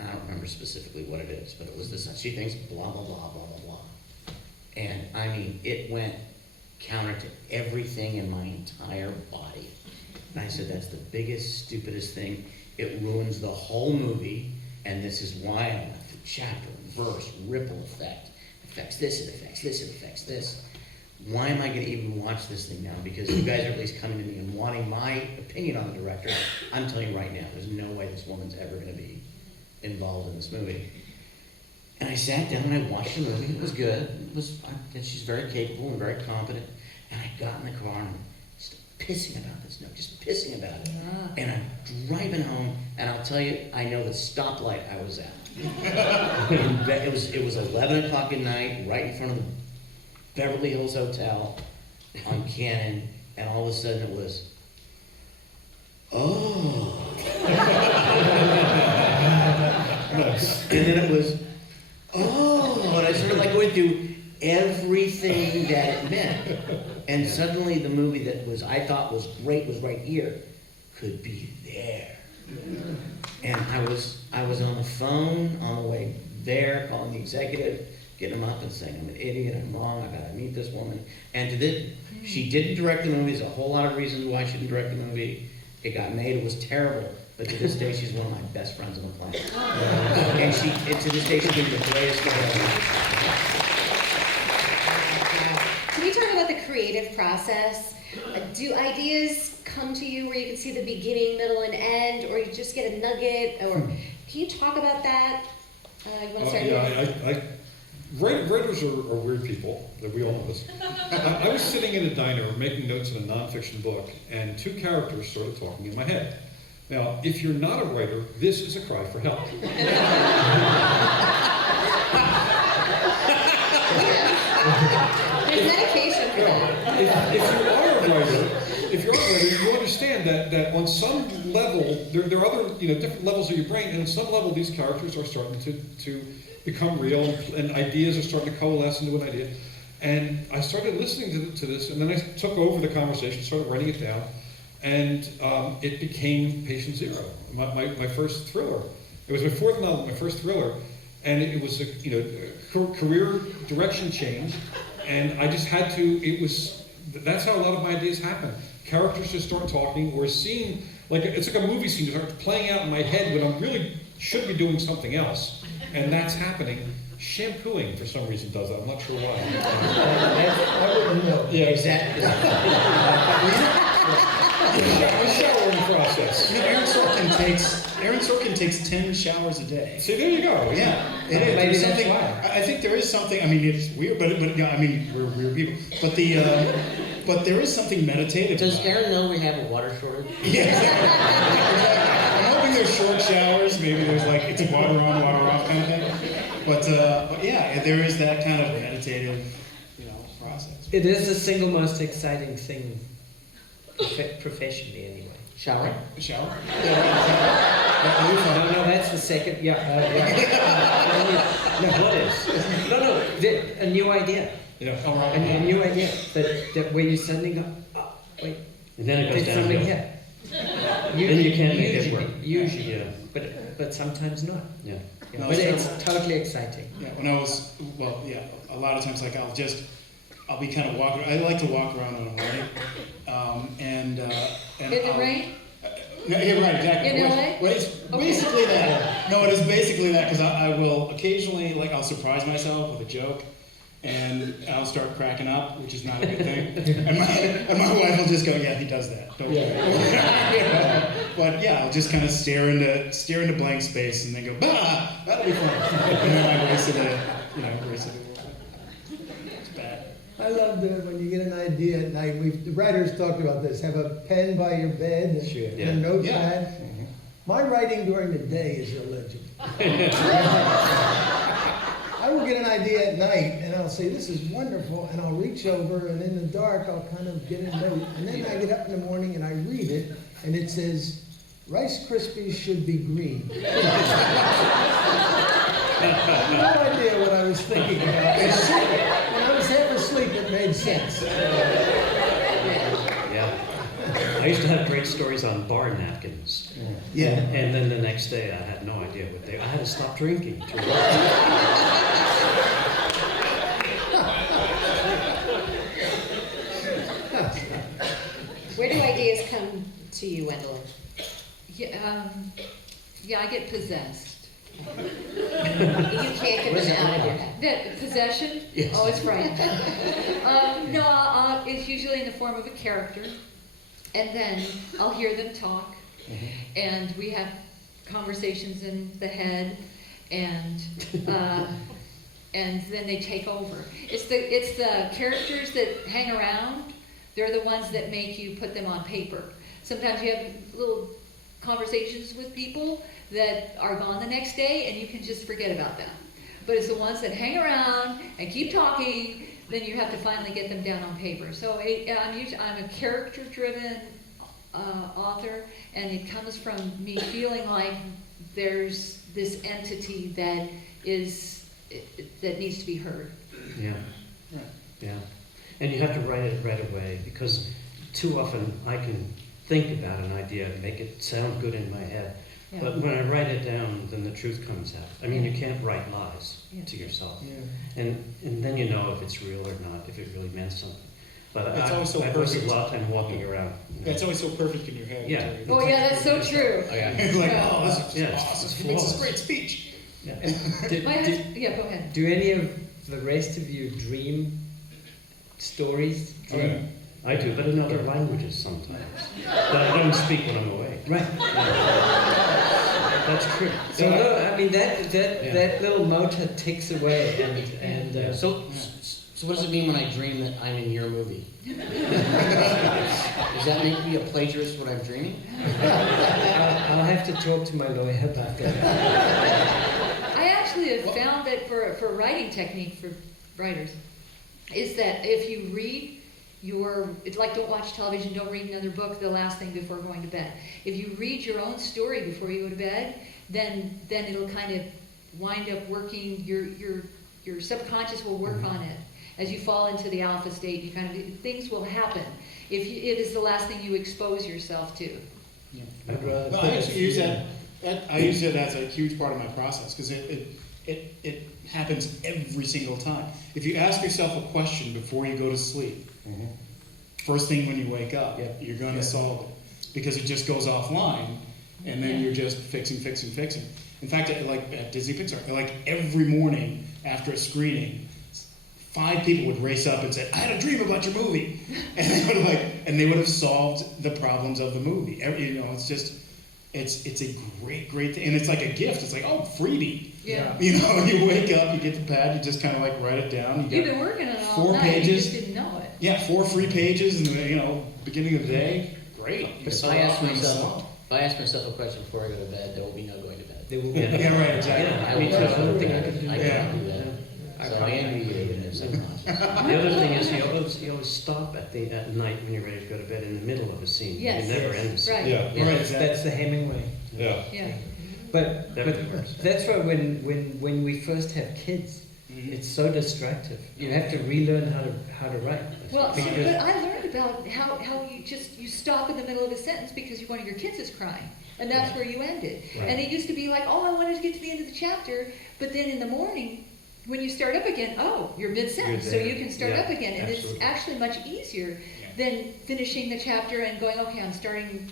I don't remember specifically what it is, but it was this, she thinks blah, blah, blah, blah, blah, blah. And I mean, it went counter to everything in my entire body. And I said, that's the biggest, stupidest thing. It ruins the whole movie, and this is why I went through chapter, verse, ripple effect. It affects this, it affects this, it affects this. Why am I going to even watch this thing now? Because you guys are at least coming to me and wanting my opinion on the director. I'm telling you right now, there's no way this woman's ever going to be involved in this movie. And I sat down and I watched the movie. It was good. And she's very capable and very competent. And I got in the car and pissing about this note, just pissing about it. Yeah. And I'm driving home, and I'll tell you, I know the stoplight I was at. It was 11 o'clock at night, right in front of the Beverly Hills Hotel on Cannon, and all of a sudden it was, oh. And then it was, oh, and I started going through everything that it meant. And suddenly the movie that I thought was great was right here, could be there. And I was on the phone on the way there, calling the executive, getting him up and saying, I'm an idiot, I'm wrong, I gotta meet this woman. And she didn't direct the movie. There's a whole lot of reasons why she didn't direct the movie. It got made, it was terrible. But to this day, she's one of my best friends on the planet. And to this day, she's been the greatest guy ever. Can you talk about the creative process? Do ideas come to you where you can see the beginning, middle, and end, or you just get a nugget? Or can you talk about that? You want to start? Writers are weird people, that we all know this. I was sitting in a diner making notes in a nonfiction book, and 2 characters started talking in my head. Now, if you're not a writer, this is a cry for help. There's medication for that. If you are a writer, you understand that on some level, there are other different levels of your brain, and on some level these characters are starting to become real, and ideas are starting to coalesce into an idea. And I started listening to this, and then I took over the conversation, started writing it down, and it became Patient Zero, my first thriller. It was my 4th novel, my first thriller, and it was a career direction change, and I just had to. That's how a lot of my ideas happen. Characters just start talking, or seeing it's like a movie scene that starts playing out in my head when I really should be doing something else. And that's happening. Shampooing, for some reason, does that. I'm not sure why. I wouldn't know. Yeah, Exactly. The showering process. Aaron Sorkin takes 10 showers a day. See, there you go. Yeah, it is. Maybe There's that's something. why. I think there is something. I mean, it's weird, but yeah, I mean, we're weird people. But but there is something meditative. Does about it. Aaron know we have a water shortage? Yeah, exactly. I'm hoping there's short showers. Maybe there's it's water on, water off kind of thing. But yeah, there is that kind of meditative, process. It is the single most exciting thing, professionally anyway. Shower? A shower? No, that's the second. Yeah. No, what is? No. A new idea. Yeah. All right. A new idea that when you suddenly go, oh, wait, And then it goes there's down. something here. Then you can't make it work. Usually, Yeah. but sometimes not. Yeah. Yeah, No, but sure. it's totally exciting. Yeah, when I was, a lot of times I'll be kind of walking. I like to walk around in the morning, and In the rain? Yeah, right, exactly. In LA? Well, it's basically that. No, it is basically that, because I will occasionally, like, I'll surprise myself with a joke, and I'll start cracking up, which is not a good thing. And my wife will just go, yeah, he does that. Don't worry. But yeah, I'll just kind of stare into blank space and then go, bah, that'll be fun. And then I race it away. It's bad. I love that when you get an idea at night, the writers talked about this, have a pen by your bed and Sure. a notepad. Mhm. My writing during the day is illegible. I will get an idea at night and I'll say, this is wonderful, and I'll reach over and in the dark I'll kind of get a note. And then I get up in the morning and I read it and it says, Rice Krispies should be green. No idea what I was thinking about. When I was half asleep, it made sense. Yeah. I used to have great stories on bar napkins. Yeah. And then the next day I had no idea what I had to stop drinking. Where do ideas come to you, Wendy? Yeah, I get possessed. You can't get them out of your head. That possession? Yes. Oh, it's right. No, it's usually in the form of a character, and then I'll hear them talk, and we have conversations in the head, and then they take over. It's the characters that hang around. They're the ones that make you put them on paper. Sometimes you have little conversations with people that are gone the next day and you can just forget about them. But it's the ones that hang around and keep talking, then you have to finally get them down on paper. So I'm a character-driven author, and it comes from me feeling like there's this entity that needs to be heard. Yeah. Yeah. And you have to write it right away, because too often I can think about an idea and make it sound good in my head. Yeah. But when I write it down, then the truth comes out. I mean, you can't write lies to yourself. Yeah. And then you know if it's real or not, if it really meant something. But It's always so I wasted perfect. a lot of time walking around. Yeah, it's always so perfect in your head. Yeah. Oh yeah, that's so true. Oh, yeah. It's like, oh, this is just Yeah, awesome. it's He makes this flawless. great speech. Yeah. Yeah, go ahead. Do any of the rest of you dream stories? Oh, yeah. I do, but in other languages sometimes. But I don't speak when I'm away. Right. That's true. So no, I mean that little motor ticks away, and So what does it mean when I dream that I'm in your movie? Does that make me a plagiarist when I'm dreaming? I'll have to talk to my lawyer about that. I actually have found that for a writing technique for writers, is that if you read it's like don't watch television, don't read another book the last thing before going to bed. If you read your own story before you go to bed, then it'll kind of wind up working, your subconscious will work on it. As you fall into the alpha state, things will happen if it is the last thing you expose yourself to. I'd rather Well, put I it actually use through that. I use it as a huge part of my process, because it happens every single time. If you ask yourself a question before you go to sleep, first thing when you wake up, you're going to solve it, because it just goes offline, and then you're just fixing. In fact, at Disney Pixar, like every morning after a screening, 5 people would race up and say, "I had a dream about your movie," and they would have solved the problems of the movie. It's just, it's a great thing, and it's like a gift. It's like, oh, freebie. Yeah. You wake up, you get the pad, you just kind of like write it down. You've been working on it all 4 night, pages. you just didn't know it. Yeah, 4 free pages in the beginning of the day. Great. But if I ask myself a question before I go to bed, there will be no going to bed. There will Yeah. Yeah, right, exactly. Yeah, I me will too. try I don't think I to could do I that. cannot do that. So I envy you in your subconscious. The other thing is you always stop at night when you're ready to go to bed in the middle of a scene. Yes. You never end the scene. Right. Yeah, Right, exactly. That's the Hemingway. yeah. Yeah. But That works. that's why when we first have kids, Mhm. it's so distractive. You have to relearn how to write. Well, Because- but I learned about how you stop in the middle of a sentence because one of your kids is crying, and that's where you ended. Right. And it used to be like, oh, I wanted to get to the end of the chapter, but then in the morning, when you start up again, oh, you're mid-sentence, You're so there. you can start Yeah, up again, and absolutely. it's actually much easier Yeah. than finishing the chapter and going, okay, I'm starting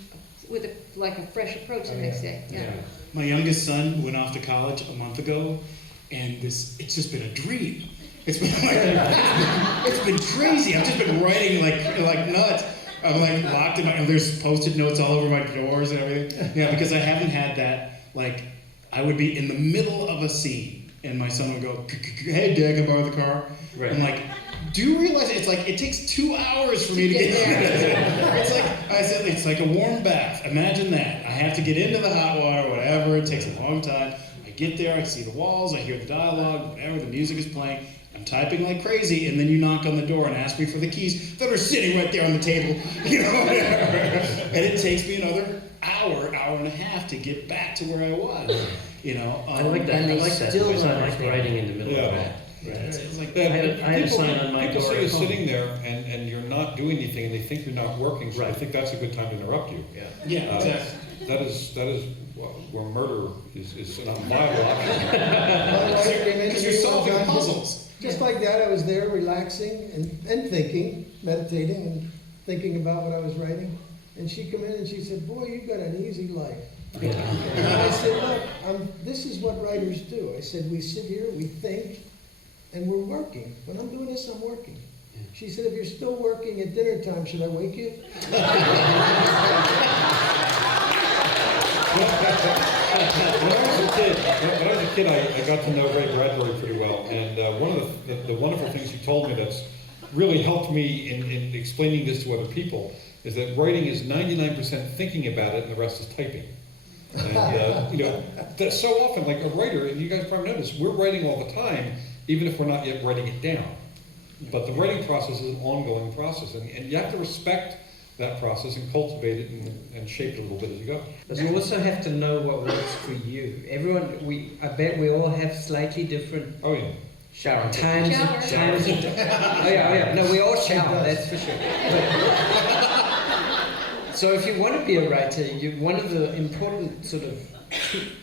with like a fresh approach the next day. Yeah. My youngest son went off to college a month ago, and it's just been a dream. It's been like, it's been crazy. I've just been writing like nuts. I'm like locked in and there's Post-it notes all over my doors and everything. Yeah, because I haven't had that, like, I would be in the middle of a scene, and my son would go, hey, Dad, can I borrow the car? Right. I'm like, do you realize it's like, it takes 2 hours for me to get there. It's like, I said, it's like a warm bath. Imagine that. I have to get into the hot water, whatever. It takes a long time. I get there, I see the walls, I hear the dialogue, whatever, the music is playing. I'm typing like crazy, and then you knock on the door and ask me for the keys that are sitting right there on the table, you know, whatever. And it takes me another hour and a half to get back to where I was, you know. I like that. I like that because I like writing in the middle of that. Yeah. It's like Yeah, I had a sign on my people door see you at home. sitting there and you're not doing anything and they think you're not working, so I think that's a good time to interrupt you. Yeah, exactly. That is where murder is an unviable option. Because you're solving puzzles. Just like that, I was there relaxing and thinking, meditating and thinking about what I was writing. And she came in and she said, boy, you've got an easy life. And I said, look, this is what writers do. I said, we sit here, we think, and we're working. When I'm doing this, I'm working. She said, if you're still working at dinner time, should I wake you? When I was a kid, I got to know Ray Bradbury pretty well, and one of the wonderful things he told me that's really helped me in explaining this to other people is that writing is 99% thinking about it and the rest is typing. And you know, that's so often, like a writer, and you guys probably notice, we're writing all the time, even if we're not yet writing it down. But the writing process is an ongoing process, and you have to respect that process and cultivate it and shape it a little bit as you go. But you also have to know what works for you. I bet we all have slightly different Oh yeah. Shower. times. Shower. Times of, oh yeah. No, we all shower. That's for sure. So if you want to be a writer, one of the important sort of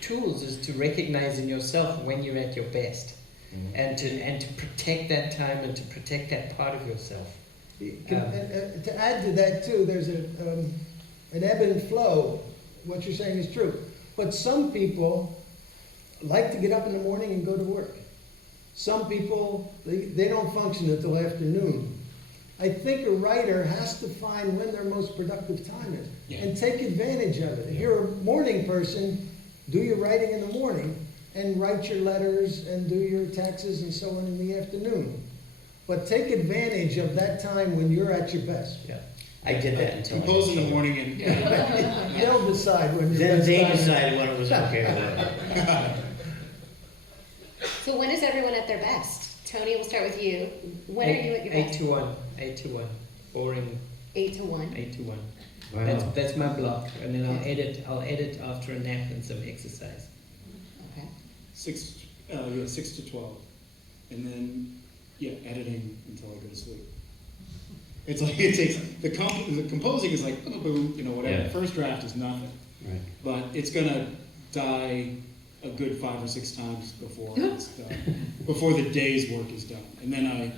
tools is to recognize in yourself when you're at your best, and to protect that time and to protect that part of yourself. And to add to that too, there's an ebb and flow. What you're saying is true. But some people like to get up in the morning and go to work. Some people, they don't function until afternoon. I think a writer has to find when their most productive time is and take advantage of it. If you're a morning person, do your writing in the morning and write your letters and do your taxes and so on in the afternoon. But take advantage of that time when you're at your best. Yeah. I did that until Compose in the morning and They'll decide when your Then best they time is. decided when it was okay or whatever. So when is everyone at their best? Tony, we'll start with you. When are you at your 8 best? to 1. 8 to 1. Boring. 8 to 1. 8 to 1. Wow. That's my block, and then I'll edit after a nap and some exercise. Okay. 6 to 12, and then editing until I go to sleep. It's like it takes the composing is like boom, whatever. Yeah. First draft is nothing, Right. but it's gonna die a good 5 or 6 times before it's done, before the day's work is done, and then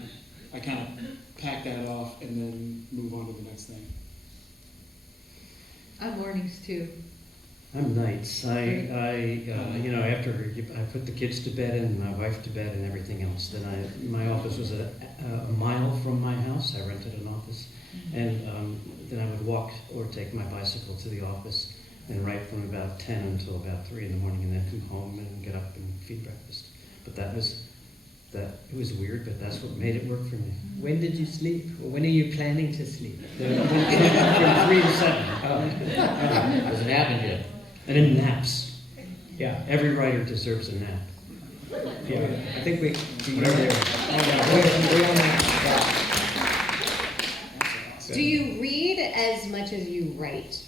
I kind of pack that off and then move on to the next thing. I'm mornings too. I'm nights. After I put the kids to bed and my wife to bed and everything else, then my office was a mile from my house. I rented an office, and then I would walk or take my bicycle to the office and write from about 10 until about 3 in the morning, and then come home and get up and feed breakfast. But it was weird, but that's what made it work for me. When did you sleep? Or when are you planning to sleep? From 3 to 7. Hasn't happened yet. And in naps. Yeah. Every writer deserves a nap. Yeah. I think we Whatever they are. we're on that. Do you read as much as you write?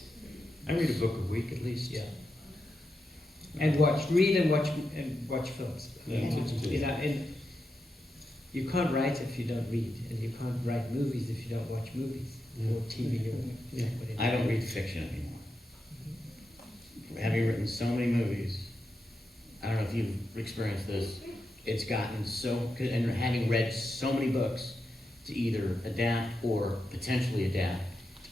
I read a book a week at least. Yeah. And read and watch films. And you can't write if you don't read, and you can't write movies if you don't watch movies or TV or whatever. I don't read fiction anymore. Having written so many movies, I don't know if you've experienced this, it's gotten so, and having read so many books to either adapt or potentially adapt,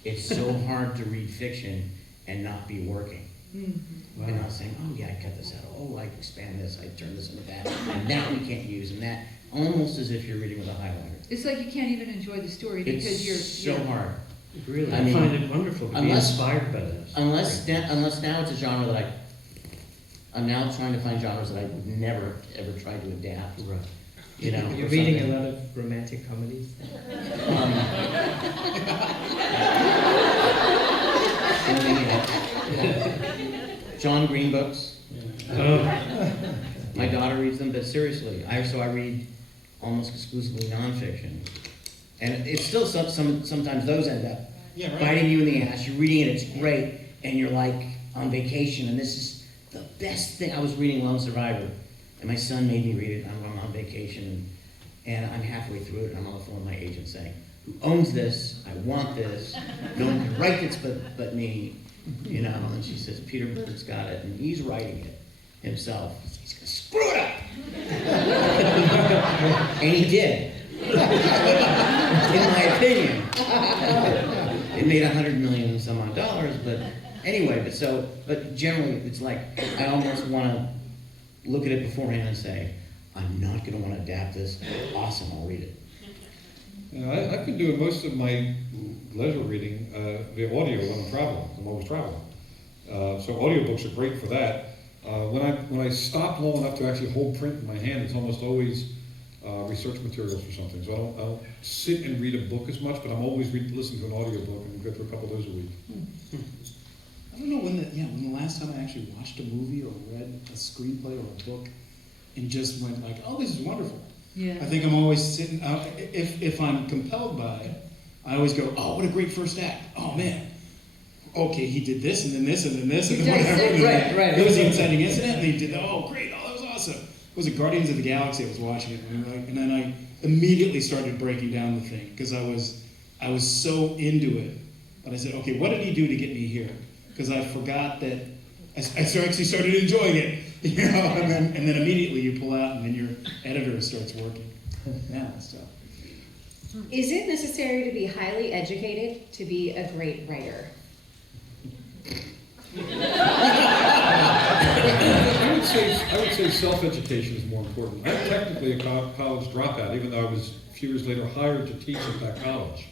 it's so hard to read fiction and not be working. Mm-hmm. And not saying, oh yeah, I cut this out, oh I expand this, I turn this into that, and that we can't use, and that, almost as if you're reading with a highlighter. It's like you can't even enjoy the story because It's so you're hard. Really, I I mean, find it wonderful to be unless- inspired by this. Unless now it's a genre that I'm now trying to find genres that I would never ever try to adapt. Right. You know, You're or reading something. a lot of romantic comedies. John Green books. Oh, My daughter reads them, but seriously, I read almost exclusively nonfiction, and it's still sometimes those end up Yeah, right. biting you in the ass. You're reading it, it's great, and you're like on vacation, and this is the best thing. I was reading Lone Survivor, and my son made me read it. I'm on vacation, and I'm halfway through it, and I'm on the phone with my agent saying, "Who owns this? I want this. No one can write this but me." You know, and she says, "Peter Bird's got it," and he's writing it himself. He's gonna screw it up, and he did. In my opinion, it made $100 million and some odd dollars, but anyway, but generally, it's like I almost want to look at it beforehand and say, I'm not going to want to adapt this. Awesome, I'll read it. You know, I've been doing most of my leisure reading via audio when I'm traveling. I'm always traveling. So audiobooks are great for that. When I stop long enough to actually hold print in my hand, it's almost always research materials for something. So I don't sit and read a book as much, but I'm always listening to an audiobook and go through a couple of those a week. I don't know when the last time I actually watched a movie or read a screenplay or a book and just went like, oh, this is wonderful. yeah. I think I'm always sitting, if I'm compelled by it, I always go, oh, what a great first act. Oh, man. Okay, he did this, and then this, and then this, and then whatever. And then Right. There was the inciting incident, and he did, oh, great, oh, that was awesome. Was it Guardians of the Galaxy? I was watching it, and then I immediately started breaking down the thing, because I was so into it. But I said, okay, what did he do to get me here? Because I forgot that I actually started enjoying it, you know, and then immediately you pull out, and then your editor starts working. Yeah, so. Is it necessary to be highly educated to be a great writer? I would say self-education is more important. I'm technically a college dropout, even though I was a few years later hired to teach at that college.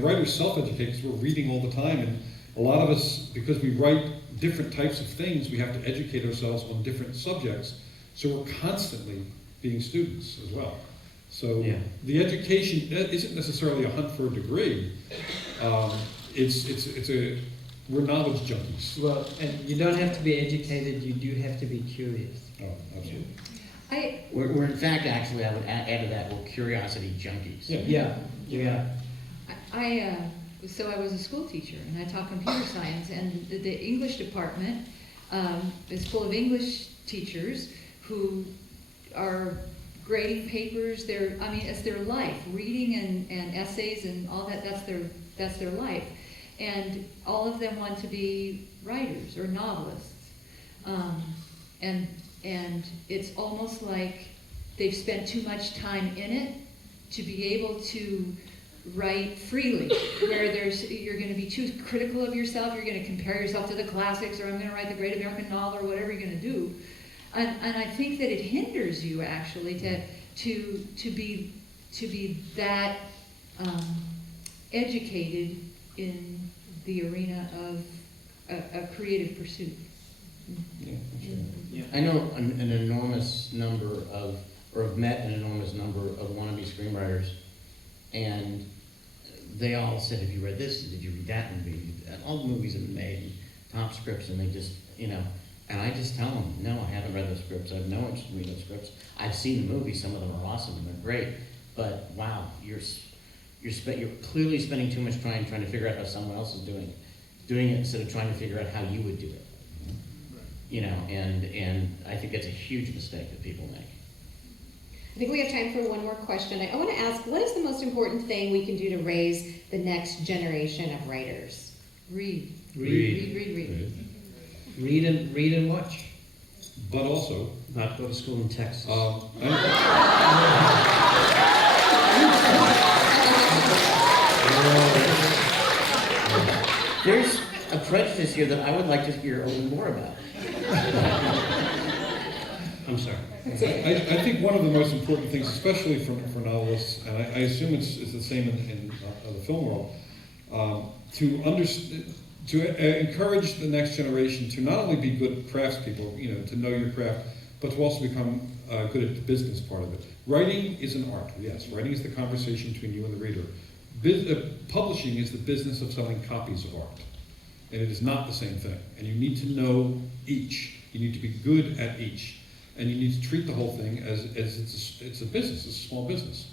Writers self-educate because we're reading all the time, and a lot of us, because we write different types of things, we have to educate ourselves on different subjects, so we're constantly being students as well. So Yeah. the education isn't necessarily a hunt for a degree. We're knowledge junkies. Well, and you don't have to be educated, you do have to be curious. Oh, absolutely. We're in fact, actually, I would add to that, we're curiosity junkies. Yeah. Yeah. So I was a school teacher, and I taught computer science, and the English department is full of English teachers who are grading papers. It's their life. Reading and essays and all that, that's their life. And all of them want to be writers or novelists. And it's almost like they've spent too much time in it to be able to write freely, where you're going to be too critical of yourself. You're going to compare yourself to the classics, or I'm going to write the great American novel, or whatever you're going to do. And I think that it hinders you actually to be that educated in the arena of a creative pursuit. I know an enormous number or have met an enormous number of wannabe screenwriters, and they all said, have you read this? Did you read that movie? And all the movies have been made, and top scripts, and they just, and I just tell them, no, I haven't read those scripts. I have no interest in reading those scripts. I've seen the movies. Some of them are awesome and they're great, but wow, you're clearly spending too much time trying to figure out how someone else is doing it instead of trying to figure out how you would do it. And I think that's a huge mistake that people make. I think we have time for one more question. I want to ask, what is the most important thing we can do to raise the next generation of writers? Read. Read and watch. But also, Not go to school in Texas. There's a prejudice here that I would like to hear a little more about. I'm sorry. I think one of the most important things, especially for novelists, and I assume it's the same in the film world, to encourage the next generation to not only be good craftspeople, to know your craft, but to also become good at the business part of it. Writing is an art, yes. Writing is the conversation between you and the reader. Publishing is the business of selling copies of art. And it is not the same thing. And you need to know each. You need to be good at each. And you need to treat the whole thing as it's a business, it's a small business.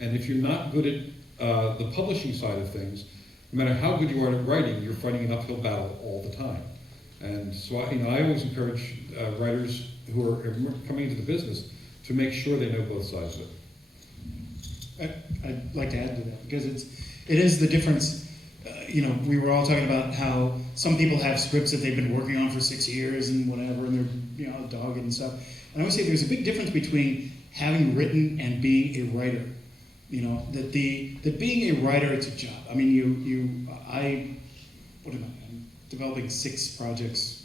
And if you're not good at the publishing side of things, no matter how good you are at writing, you're fighting an uphill battle all the time. And so I always encourage writers who are coming into the business to make sure they know both sides of it. I'd like to add to that because it is the difference. We were all talking about how some people have scripts that they've been working on for 6 years and whatever, and they're dogged and stuff. And I always say there's a big difference between having written and being a writer. That being a writer, it's a job. I mean, I'm developing 6 projects,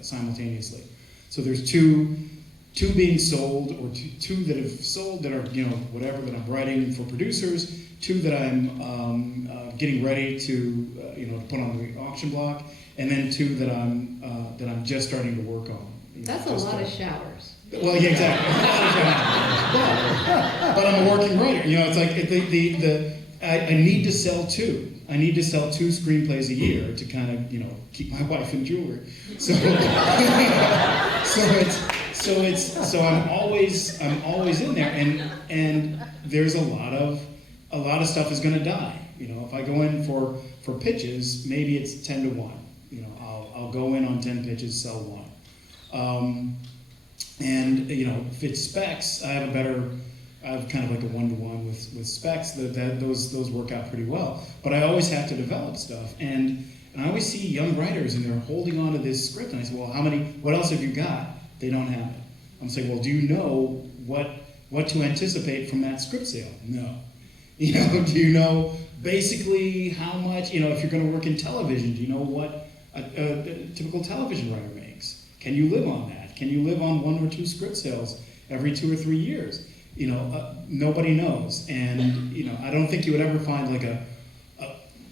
simultaneously. So there's two being sold, or two that have sold that are, whatever, that I'm writing for producers, 2 that I'm getting ready to, to put on the auction block, and then 2 that I'm just starting to work on. That's a lot of showers. Well, yeah, exactly. but I'm a working writer. It's like I need to sell 2. I need to sell 2 screenplays a year to kind of, keep my wife in jewelry. So, so I'm always in there, and there's a lot of stuff is going to die. If I go in for pitches, maybe it's 10 to 1. I'll go in on 10 pitches, sell 1. And if it's specs, I have kind of like a 1-to-1 with specs. Those work out pretty well. But I always have to develop stuff, and I always see young writers and they're holding on to this script, and I say, well, what else have you got? They don't have it. I'm saying, well, do you know what to anticipate from that script sale? No. Do you know basically how much? If you're going to work in television, do you know what a typical television writer makes? Can you live on that? Can you live on 1 or 2 script sales every 2 or 3 years? Nobody knows. And, I don't think you would ever find like a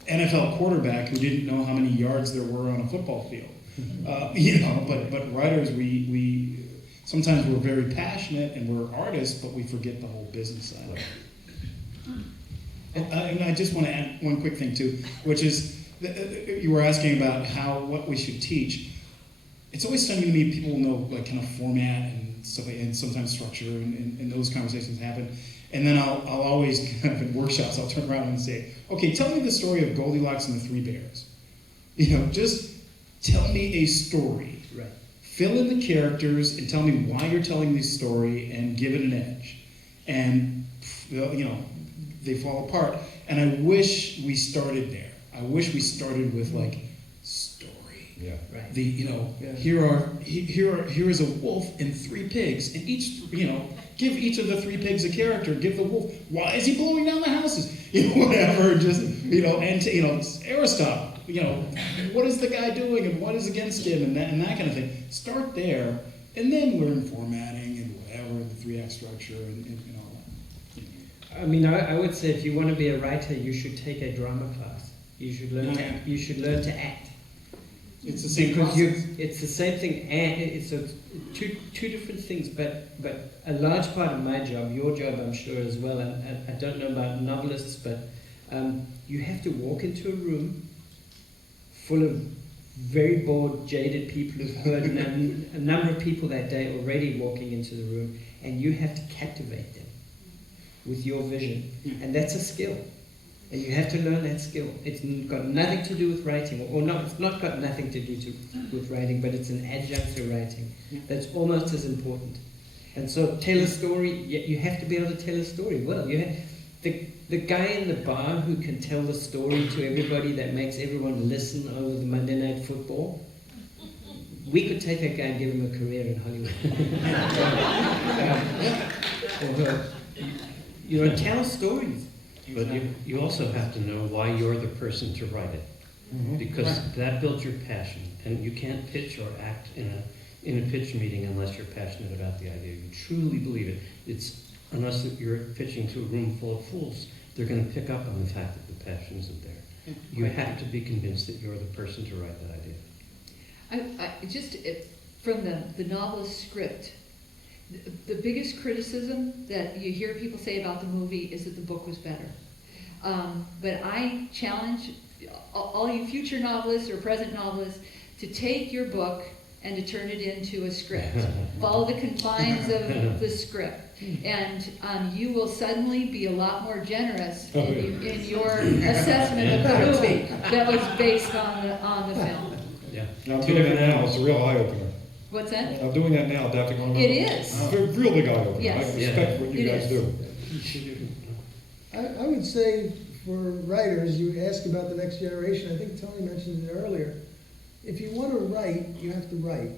NFL quarterback who didn't know how many yards there were on a football field. But writers, we sometimes we're very passionate and we're artists, but we forget the whole business side of it. And I just want to add one quick thing too, which is you were asking about what we should teach. It's always stunning to me people know like kind of format and stuff, and sometimes structure, and those conversations happen. And then I'll always kind of in workshops I'll turn around and say, okay, tell me the story of Goldilocks and the 3 Bears. Just tell me a story. Right. Fill in the characters and tell me why you're telling this story and give it an edge. And they fall apart. And I wish we started there. I wish we started with like story. Yeah. Right. Here is a wolf and 3 pigs, and each give each of the 3 pigs a character. Give the wolf, why is he blowing down the houses? Whatever. Just and Aristotle. What is the guy doing and what is against him, and that kind of thing. Start there, and then learn formatting and whatever, the 3-act structure and all that. I mean, I would say if you want to be a writer, you should take a drama class. You should learn. You should learn to act. It's the same because process. it's the same thing, and it's two different things. But a large part of my job, your job, I'm sure as well. And I don't know about novelists, but you have to walk into a room full of very bored, jaded people who've heard a number of people that day already walking into the room, and you have to captivate them with your vision, and that's a skill. And you have to learn that skill. It's got nothing to do with writing, or not. It's not got nothing to do with writing, but it's an adjunct to writing. That's almost as important. And so, tell a story. You have to be able to tell a story well. You have the guy in the bar who can tell the story to everybody that makes everyone listen over the Monday Night Football. We could take that guy and give him a career in Hollywood. Tell stories. But you also have to know why you're the person to write it. because that builds your passion. And you can't pitch or act in a pitch meeting unless you're passionate about the idea. You truly believe it. Unless you're pitching to a room full of fools, they're going to pick up on the fact that the passion isn't there. You have to be convinced that you're the person to write that idea. From the novelist script, the biggest criticism that you hear people say about the movie is that the book was better. But I challenge all you future novelists or present novelists to take your book and to turn it into a script. Follow the confines of the script. And you will suddenly be a lot more generous in your assessment of the movie that was based on the film. Yeah. Now, I'm doing that now, it's a real eye-opener. What's that? I'm doing that now, adapting on. It is. It's a real big eye-opener. Yes. I respect what you It guys is. do. I would say for writers, you ask about the next generation, I think Tony mentioned it earlier. If you want to write, you have to write.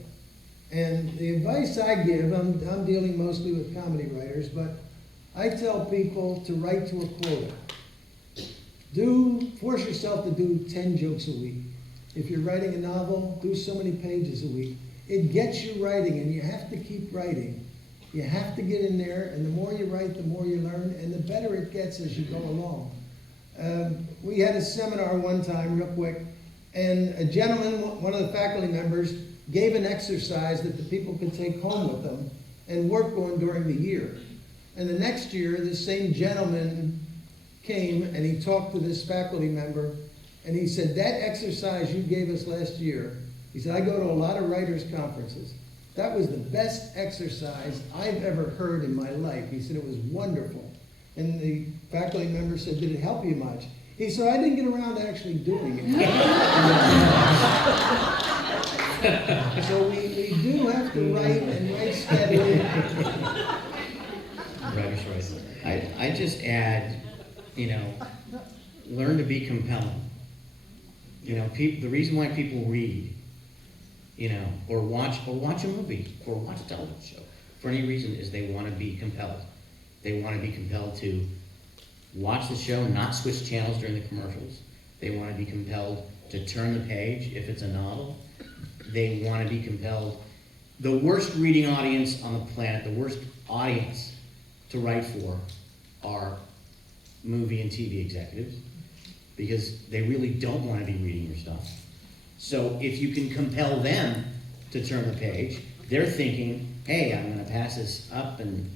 And the advice I give, I'm dealing mostly with comedy writers, but I tell people to write to a quota. Force yourself to do 10 jokes a week. If you're writing a novel, do so many pages a week. It gets you writing, and you have to keep writing. You have to get in there, and the more you write, the more you learn, and the better it gets as you go along. We had a seminar one time, real quick, and a gentleman, one of the faculty members, gave an exercise that the people could take home with them and work on during the year. And the next year, this same gentleman came and he talked to this faculty member, and he said, that exercise you gave us last year, he said, I go to a lot of writers' conferences. That was the best exercise I've ever heard in my life. He said, it was wonderful. And the faculty member said, did it help you much? He said, I didn't get around to actually doing it. So we do have to write and write steadily. Writer's right. I just add, learn to be compelling. The reason why people read, or watch a movie, or watch a television show, for any reason, is they want to be compelled. They want to be compelled to watch the show, not switch channels during the commercials. They want to be compelled to turn the page if it's a novel. They want to be compelled. The worst reading audience on the planet, the worst audience to write for, are movie and TV executives, because they really don't want to be reading your stuff. So if you can compel them to turn the page, they're thinking, hey, I'm going to pass this up and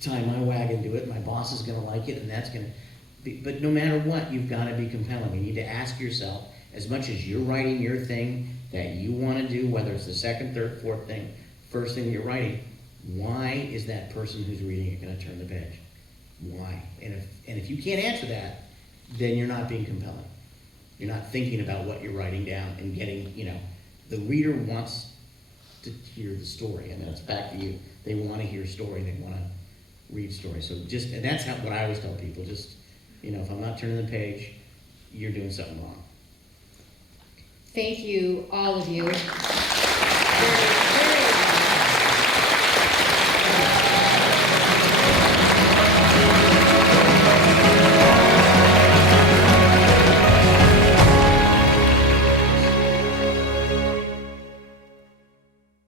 tie my wagon to it, my boss is going to like it, and that's going to be, but no matter what, you've got to be compelling. You need to ask yourself, as much as you're writing your thing that you want to do, whether it's the second, third, fourth thing, first thing you're writing, why is that person who's reading it going to turn the page? Why? And if you can't answer that, then you're not being compelling. You're not thinking about what you're writing down and getting, the reader wants to hear the story, and that's back to you. They want to hear story, they want to read story. So and that's what I always tell people, if I'm not turning the page, you're doing something wrong. Thank you, all of you.